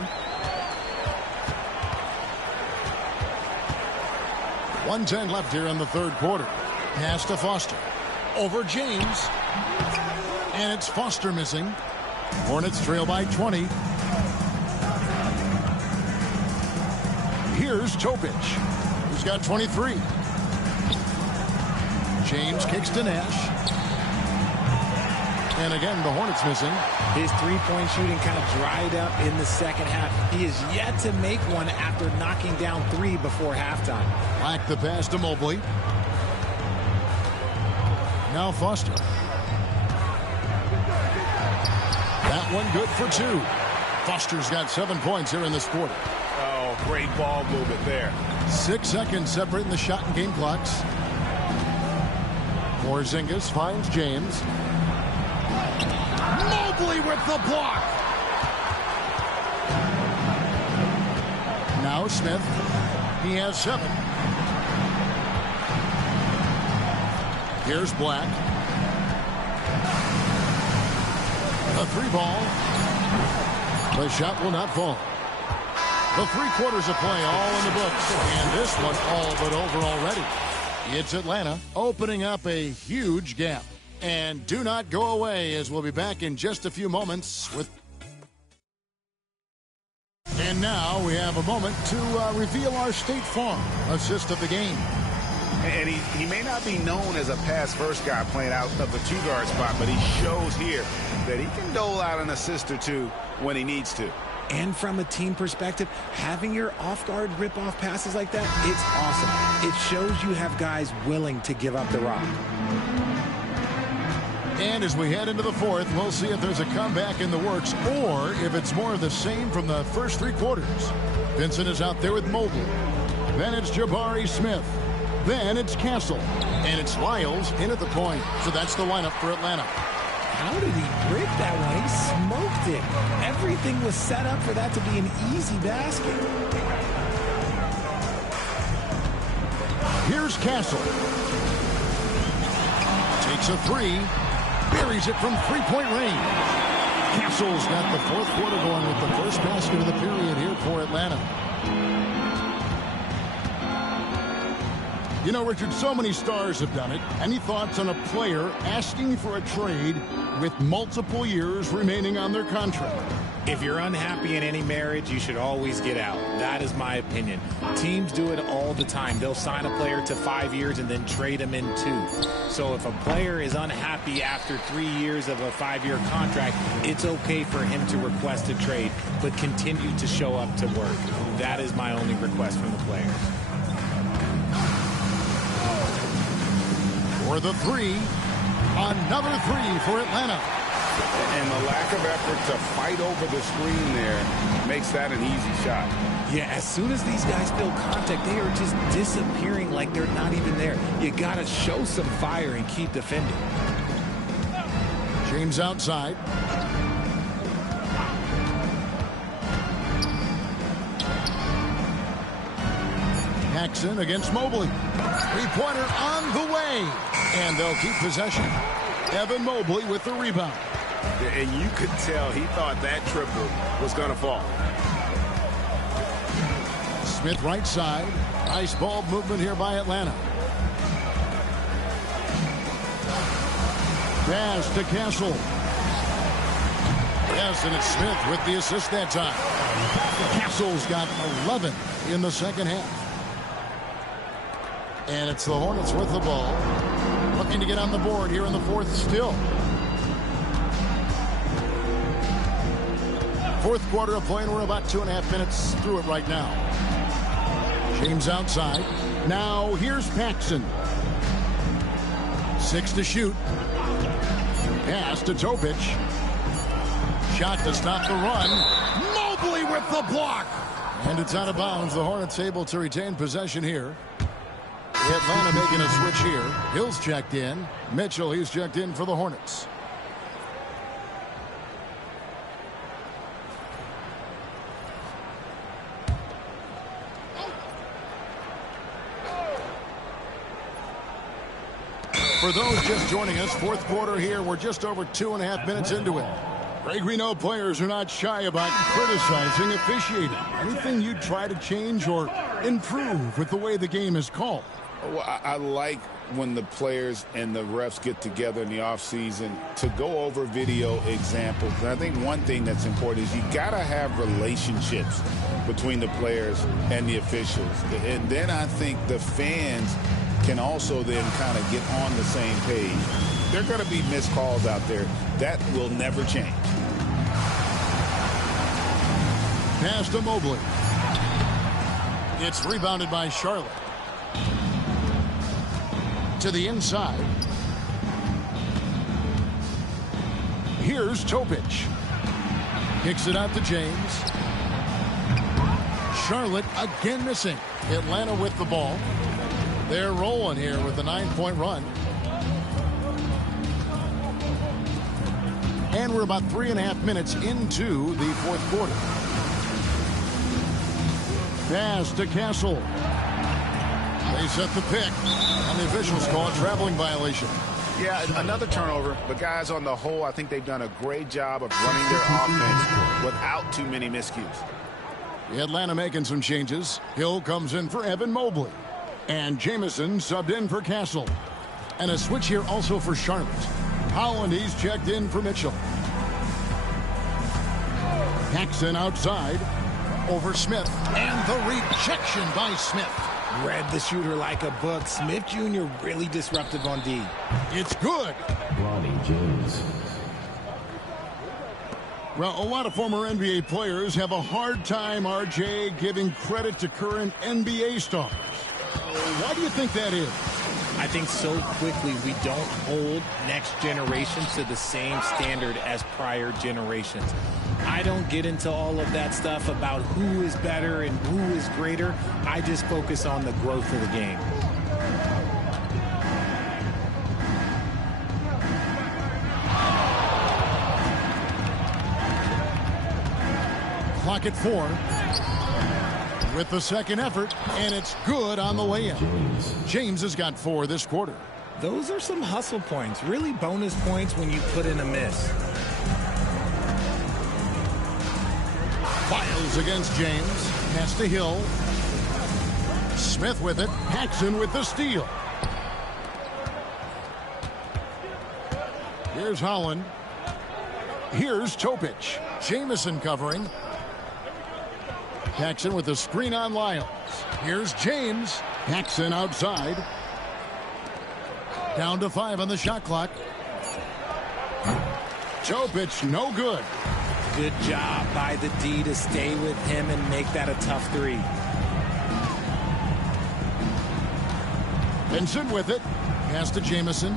1:10 left here in the third quarter. Pass to Foster. Over James. And it's Foster missing. Hornets trail by 20. Here's Topic, who's got 23. James kicks to Nash. And again, the Hornets missing. His three-point shooting kind of dried up in the second half. He is yet to make one after knocking down 3 before halftime. Back the pass to Mobley. Now Foster. That one good for 2. Foster's got 7 points here in this quarter. Oh, great ball movement there. 6 seconds separating the shot and game clocks. Porzingis finds James. Mobley with the block. Now Smith. He has 7. Here's Black. A 3 ball. The shot will not fall. The 3 quarters of play all in the books. And this one all but over already. It's Atlanta opening up a huge gap. And do not go away, as we'll be back in just a few moments with. And now we have a moment to reveal our State Farm assist of the game. And he may not be known as a pass-first guy playing out of the 2-guard spot, but he shows here that he can dole out an assist or 2 when he needs to. And from a team perspective, having your off-guard rip-off passes like that, it's awesome. It shows you have guys willing to give up the rock. And as we head into the 4th, we'll see if there's a comeback in the works or if it's more of the same from the first 3 quarters. Vincent is out there with Mobley. Then it's Jabari Smith. Then it's Castle. And it's Lyles in at the point. So that's the lineup for Atlanta. How did he break that one? He smoked it. Everything was set up for that to be an easy basket. Here's Castle. Takes a 3. Buries it from 3-point range. Castle's got the 4th quarter going with the first basket of the period here for Atlanta. You know, Richard, so many stars have done it. Any thoughts on a player asking for a trade with multiple years remaining on their contract? If you're unhappy in any marriage, you should always get out. That is my opinion. Teams do it all the time. They'll sign a player to 5 years and then trade him in 2. So if a player is unhappy after 3 years of a 5-year contract, it's okay for him to request a trade, but continue to show up to work. That is my only request from the players. For the 3, another 3 for Atlanta. And the lack of effort to fight over the screen there makes that an easy shot. Yeah, as soon as these guys feel contact, they are just disappearing like they're not even there. You got to show some fire and keep defending. James outside. Paxson against Mobley. 3-pointer on the way. And they'll keep possession. Evan Mobley with the rebound. And you could tell he thought that triple was going to fall. Smith right side. Nice ball movement here by Atlanta. Pass to Castle. Yes, and it's Smith with the assist that time. Castle's got 11 in the second half. And it's the Hornets with the ball. Looking to get on the board here in the 4th still. 4th quarter of play, and we're about 2.5 minutes through it right now. James outside. Now here's Paxson. 6 to shoot. Pass to Topic. Shot to stop the run. Mobley with the block. And it's out of bounds. The Hornets able to retain possession here. Atlanta making a switch here. Hill's checked in. Mitchell, he's checked in for the Hornets. For those just joining us, 4th quarter here. We're just over 2.5 minutes into it. Greg, we know players are not shy about criticizing officiating. Anything you'd try to change or improve with the way the game is called? Well, I like when the players and the refs get together in the offseason to go over video examples. And I think one thing that's important is you got to have relationships between the players and the officials. And then I think the fans can also then kind of get on the same page. There are going to be missed calls out there. That will never change. Pass to Mobley. It's rebounded by Charlotte. To the inside. Here's Topic. Kicks it out to James. Charlotte again missing. Atlanta with the ball. They're rolling here with a 9-point run. And we're about 3.5 minutes into the fourth quarter. Pass to Castle. They set the pick, and the officials call a traveling violation. Yeah, another turnover. But guys, on the whole, I think they've done a great job of running their offense without too many miscues. Atlanta making some changes. Hill comes in for Evan Mobley. And Jamison subbed in for Castle. And a switch here also for Charlotte. Holland, he's checked in for Mitchell. Paxson outside. Over Smith. And the rejection by Smith. Read the shooter like a book. Smith Jr. really disruptive on D. It's good. Ronnie James. Well, a lot of former NBA players have a hard time, RJ, giving credit to current NBA stars. Why do you think that is? I think so quickly we don't hold next generation to the same standard as prior generations. I don't get into all of that stuff about who is better and who is greater. I just focus on the growth of the game. Clock at 4. With the second effort, and it's good on the layup. James has got 4 this quarter. Those are some hustle points, really bonus points when you put in a miss. Files against James. Pass to Hill. Smith with it. Paxson with the steal. Here's Holland. Here's Topic. Jamison covering. Paxson with the screen on Lyles. Here's James. Paxson outside. Down to 5 on the shot clock. Topic no good. Good job by the D to stay with him and make that a tough 3. Vincent with it. Pass to Jamison.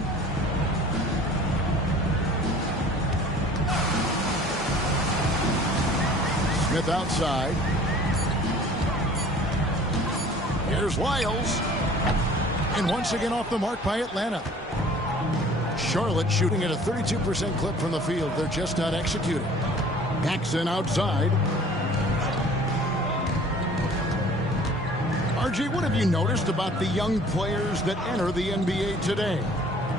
Smith outside. Here's Lyles. And once again off the mark by Atlanta. Charlotte shooting at a 32% clip from the field. They're just not executing. Paxson outside. RG, what have you noticed about the young players that enter the NBA today?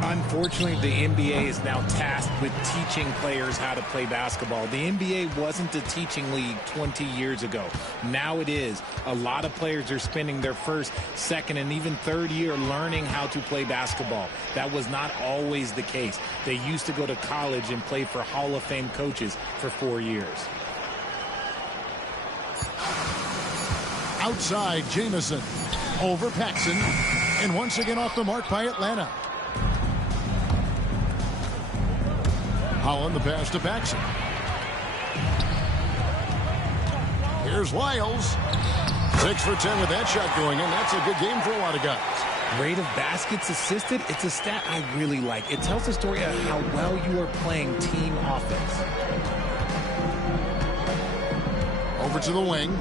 Unfortunately, the NBA is now tasked with teaching players how to play basketball. The NBA wasn't a teaching league 20 years ago. Now it is. A lot of players are spending their first, second, and even third year learning how to play basketball. That was not always the case. They used to go to college and play for Hall of Fame coaches for 4 years. Outside, Jamison. Over Paxson. And once again off the mark by Atlanta. Holland the pass to Paxson. Here's Lyles. 6 for 10 with that shot going in. That's a good game for a lot of guys. Rate of baskets assisted, it's a stat I really like. It tells the story of how well you are playing team offense. Over to the wing.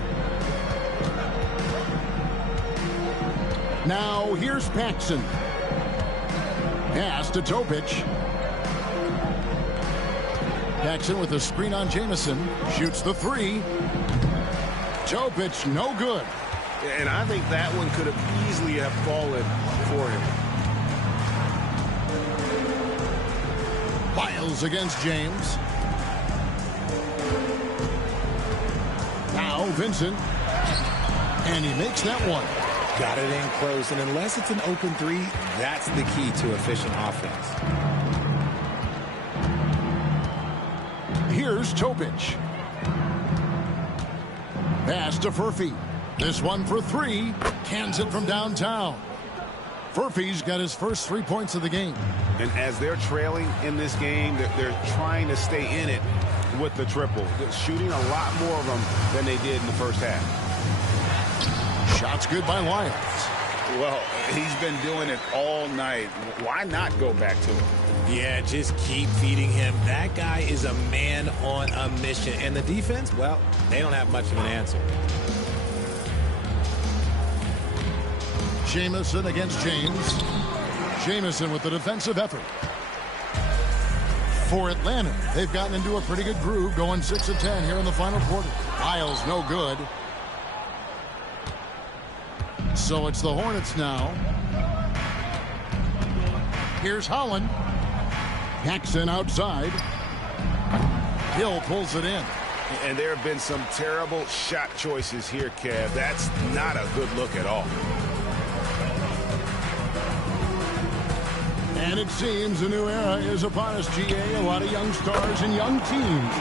Now here's Paxson. Pass to Topic. Paxson with a screen on Jamison. Shoots the 3. Topic no good. And I think that one could have easily have fallen for him. Lyles against James. Now Vincent. And he makes that one. Got it in close, and unless it's an open 3, that's the key to efficient offense. Here's Topic. Pass to Furphy. This one for 3. Cans it from downtown. Furphy's got his first 3 points of the game. And as they're trailing in this game, they're trying to stay in it with the triple. They're shooting a lot more of them than they did in the first half. Shots good by Lyles. Well, he's been doing it all night. Why not go back to it? Yeah, just keep feeding him. That guy is a man on a mission. And the defense, well, they don't have much of an answer. Jamison against James. Jamison with the defensive effort. For Atlanta, they've gotten into a pretty good groove, going 6 of 10 here in the final quarter. Lyles no good. So it's the Hornets now. Here's Holland. Paxson outside. Hill pulls it in. And there have been some terrible shot choices here, Kev. That's not a good look at all. And it seems a new era is upon us, GA. A lot of young stars and young teams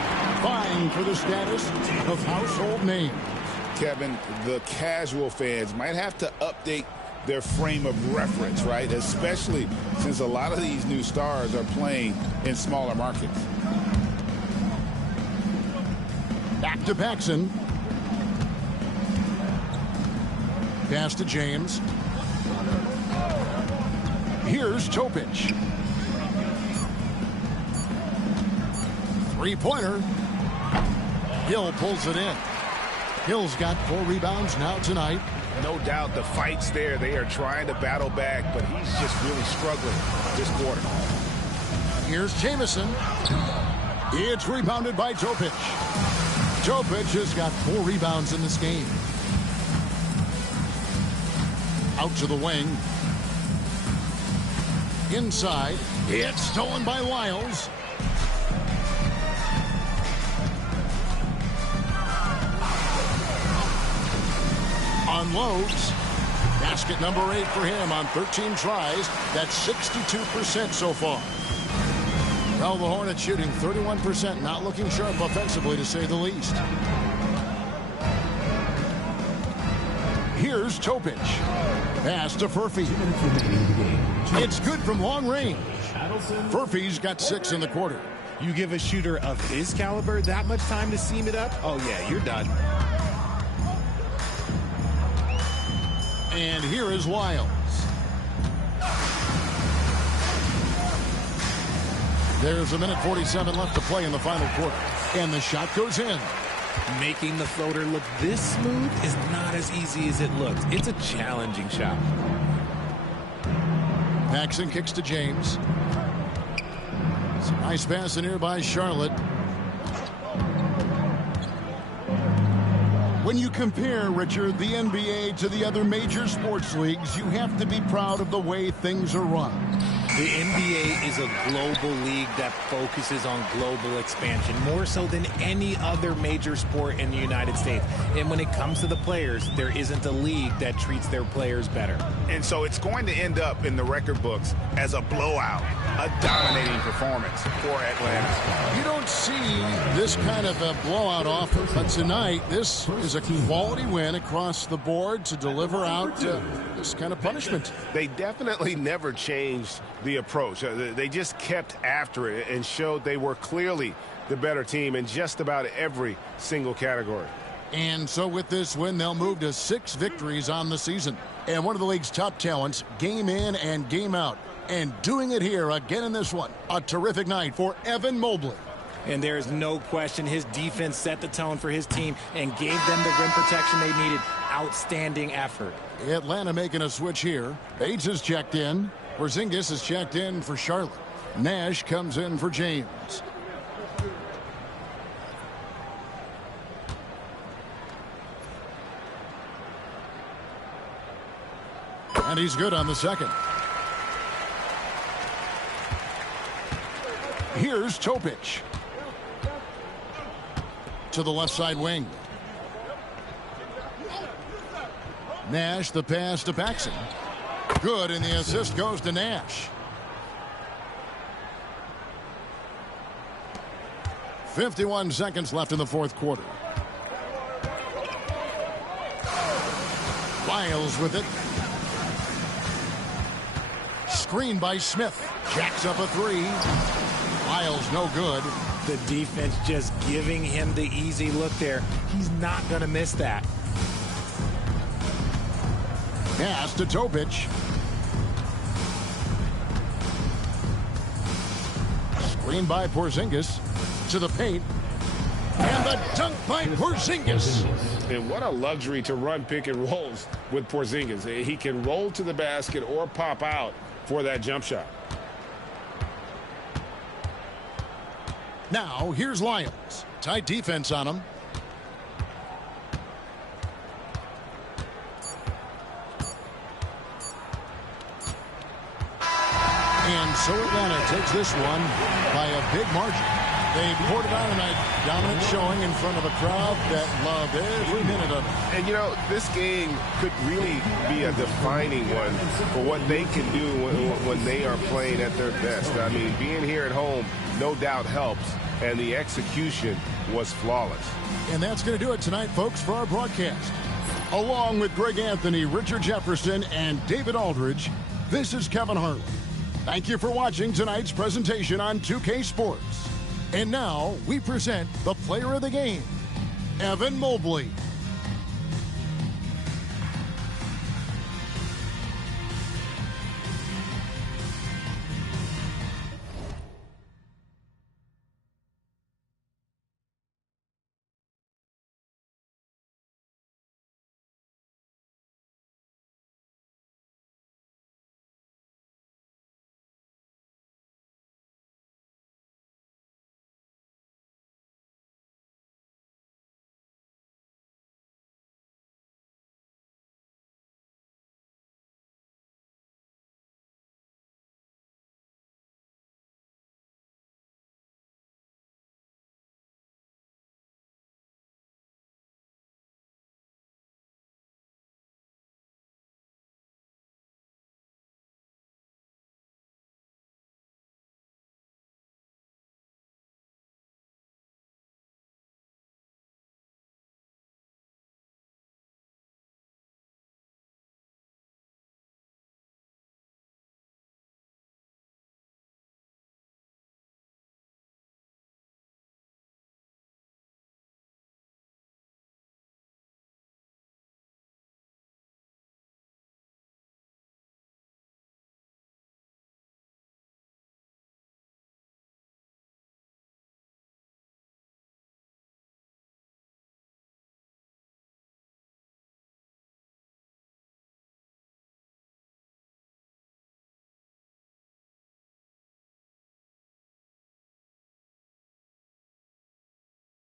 vying for the status of household name. Kevin, the casual fans might have to update their frame of reference, right? Especially since a lot of these new stars are playing in smaller markets. Back to Paxson. Pass to James. Here's Topic. Three-pointer. Hill pulls it in. Hill's got 4 rebounds now tonight. No doubt the fight's there. They are trying to battle back, but he's just really struggling this quarter. Here's Jamison. It's rebounded by Topic. Topic has got 4 rebounds in this game. Out to the wing. Inside. It's stolen by Lyles. Unloads. Basket number 8 for him on 13 tries. That's 62% so far. Well, the Hornets shooting 31%, not looking sharp offensively, to say the least. Here's Topic. Pass to Furphy. It's good from long range. Furphy's got 6 in the quarter. You give a shooter of his caliber that much time to seam it up? Oh, yeah, you're done. And here is Lyles. There's 1:47 left to play in the final quarter. And the shot goes in. Making the floater look this smooth is not as easy as it looks. It's a challenging shot. Paxson kicks to James. It's a nice pass in here by Charlotte. When you compare, Richard, the NBA to the other major sports leagues, you have to be proud of the way things are run. The NBA is a global league that focuses on global expansion, more so than any other major sport in the United States. And when it comes to the players, there isn't a league that treats their players better. And so it's going to end up in the record books as a blowout, a dominating performance for Atlanta. You don't see this kind of a blowout often, but tonight this is a quality win across the board to deliver out this kind of punishment. They definitely never changed the approach. They just kept after it and showed they were clearly the better team in just about every single category. And so with this win, they'll move to 6 victories on the season. And one of the league's top talents, game in and game out. And doing it here again in this one. A terrific night for Evan Mobley. And there is no question his defense set the tone for his team and gave them the rim protection they needed. Outstanding effort. Atlanta making a switch here. Bates is checked in. Porzingis is checked in for Charlotte. Nash comes in for James. And he's good on the second. Here's Topic. To the left side wing. Nash, the pass to Paxson. Good, and the assist goes to Nash. 51 seconds left in the fourth quarter. Lyles with it. Screen by Smith. Jacks up a three. Lyles no good. The defense just giving him the easy look there. He's not going to miss that. Pass to Topic. Screen by Porzingis. To the paint. And the dunk by Porzingis. And what a luxury to run pick and rolls with Porzingis. He can roll to the basket or pop out for that jump shot. Now, here's Lyles. Tight defense on him. And so Atlanta takes this one by a big margin. They poured it on tonight. Dominant showing in front of a crowd that loved every minute of it. And, you know, this game could really be a defining one for what they can do when they are playing at their best. I mean, being here at home no doubt helps, and the execution was flawless. And that's going to do it tonight, folks, for our broadcast. Along with Greg Anthony, Richard Jefferson, and David Aldridge, this is Kevin Harlan. Thank you for watching tonight's presentation on 2K Sports. And now we present the player of the game, Evan Mobley.